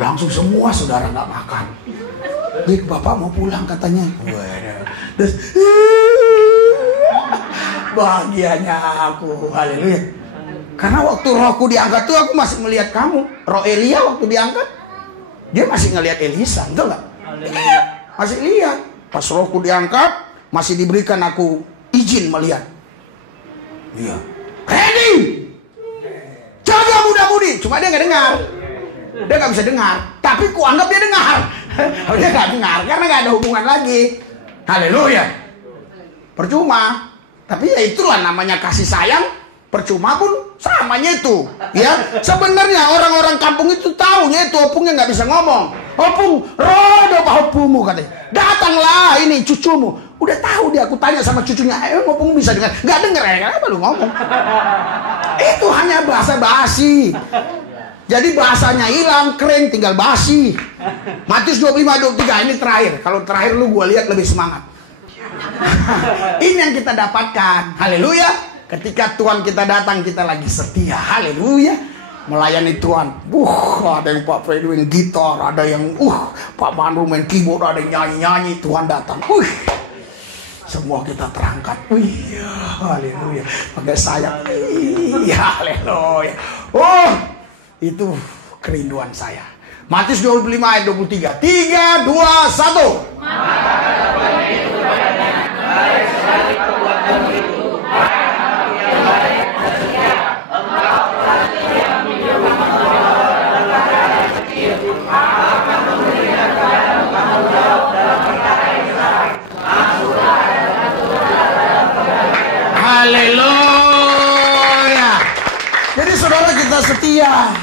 Langsung semua saudara nggak makan. Dik, Bapak mau pulang katanya. Terus bahagianya aku, haleluya. Karena waktu rohku diangkat tuh aku masih melihat kamu. Roh Elia waktu diangkat, dia masih ngelihat Elisa, betul nggak? Iya, masih lihat. Pas rohku diangkat, masih diberikan aku izin melihat. Iya. Ready. Jaga muda-mudi. Cuma dia nggak dengar. Dia nggak bisa dengar. Tapi ku anggap dia dengar. Dia nggak dengar karena nggak ada hubungan lagi. Haleluya. Percuma. Tapi ya itulah namanya kasih sayang. Percuma pun samanya itu. Ya. Sebenarnya orang-orang kampung itu tahunya itu opungnya nggak bisa ngomong. Opung, rodo opungmu katanya. Datanglah ini cucumu. Udah tahu dia, aku tanya sama cucunya, opung bisa dengar? Nggak dengar ya, kenapa lu ngomong? Itu hanya bahasa basi. Jadi bahasanya hilang, kering, tinggal basi. Matius 25-23, ini terakhir. Kalau terakhir lu gua lihat lebih semangat. Ini yang kita dapatkan. Haleluya. Ketika Tuhan kita datang, kita lagi setia. Haleluya. Melayani Tuhan. Ada yang Pak Fredo main gitar, ada yang Pak Manu main keyboard, ada yang nyanyi-nyanyi. Tuhan datang. Semua kita terangkat. Haleluya. Pakai sayap. Haleluya. Itu kerinduan saya. Matius 25 ayat 23. 3, 2, 1. Haleluya. Jadi saudara, kita setia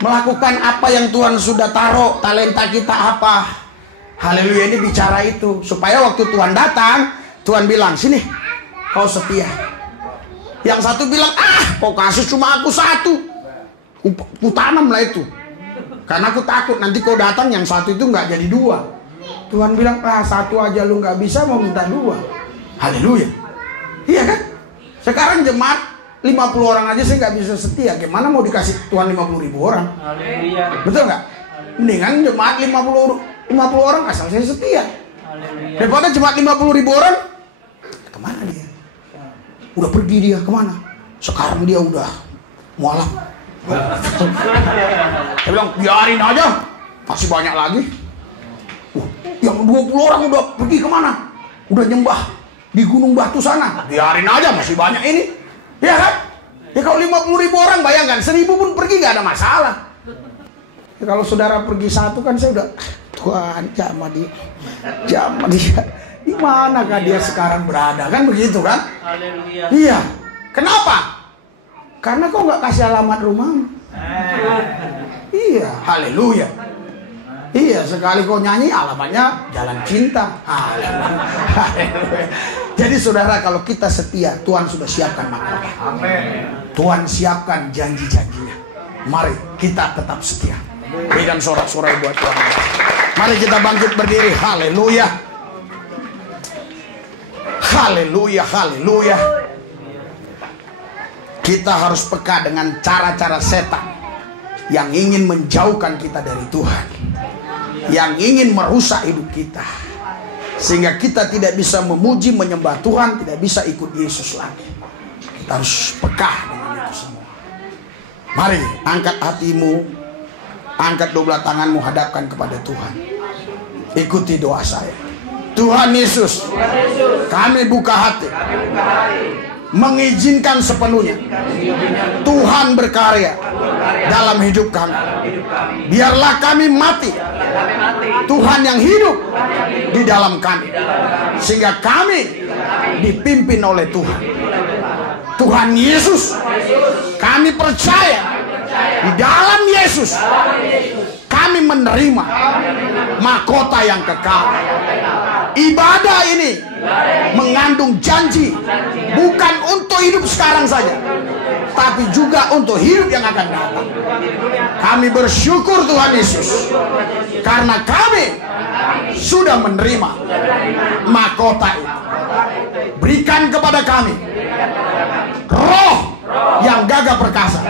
melakukan apa yang Tuhan sudah taruh. Talenta kita apa? Haleluya. Ini bicara itu supaya waktu Tuhan datang, Tuhan bilang, sini kau setia. Yang satu bilang, kau kasih cuma aku satu. Ku tanamlah itu. Karena aku takut nanti kau datang yang satu itu nggak jadi dua. Tuhan bilang, satu aja lu nggak bisa, mau minta dua. Haleluya. Iya kan? Sekarang jemaat 50 orang aja saya nggak bisa setia. Gimana mau dikasih Tuhan 50.000 orang? Haleluya. Betul nggak? Mendingan jemaat 50 orang asal saya setia. Haleluya. Daripada jemaat 50.000 orang, kemana dia? Udah pergi dia kemana? Sekarang dia udah mualaf. Saya bilang, biarin aja, masih banyak lagi. Yang 20 orang udah pergi kemana? Udah nyembah di Gunung Batu sana. Biarin aja, masih banyak ini. Ya kan? Ya kalau 50.000 orang, bayangkan 1.000 pun pergi nggak ada masalah. Ya, kalau saudara pergi satu kan saya udah, Tuhan jamah dia. Di manakah dia sekarang berada? Kan begitu kan? Haleluya. Iya. Kenapa? Karena kau nggak kasih alamat rumahmu. Iya. Haleluya. Iya, sekali kau nyanyi alamatnya Jalan Cinta. Haleluya. Jadi saudara, kalau kita setia, Tuhan sudah siapkan mahkota. Amin. Tuhan siapkan janji-janjinya. Mari kita tetap setia. Berikan sorak-sorai buat Tuhan. Mari kita bangkit berdiri. Haleluya. Haleluya, haleluya. Kita harus peka dengan cara-cara setan yang ingin menjauhkan kita dari Tuhan, yang ingin merusak hidup kita, sehingga kita tidak bisa memuji, menyembah Tuhan, tidak bisa ikut Yesus lagi. Kita harus peka dengan itu semua. Mari angkat hatimu, angkat dua tanganmu, hadapkan kepada Tuhan. Ikuti doa saya. Tuhan Yesus, kami buka hati, mengizinkan sepenuhnya Tuhan berkarya dalam hidup kami. Biarlah kami mati, Tuhan yang hidup di dalam kami, sehingga kami dipimpin oleh Tuhan. Tuhan Yesus, kami percaya di dalam Yesus kami menerima mahkota yang kekal. Ibadah ini mengandung janji, bukan untuk hidup sekarang saja, tapi juga untuk hidup yang akan datang. Kami bersyukur Tuhan Yesus, karena kami sudah menerima mahkota itu. Berikan kepada kami roh yang gagah perkasa,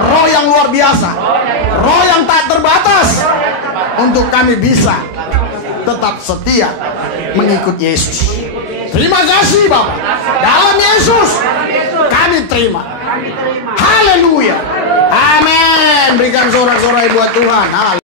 roh yang luar biasa, roh yang tak terbatas, untuk kami bisa tetap setia mengikut Yesus. Terima kasih Bapak, dalam Yesus kami terima. Haleluya, amin. Berikan sorak-sorai buat Tuhan.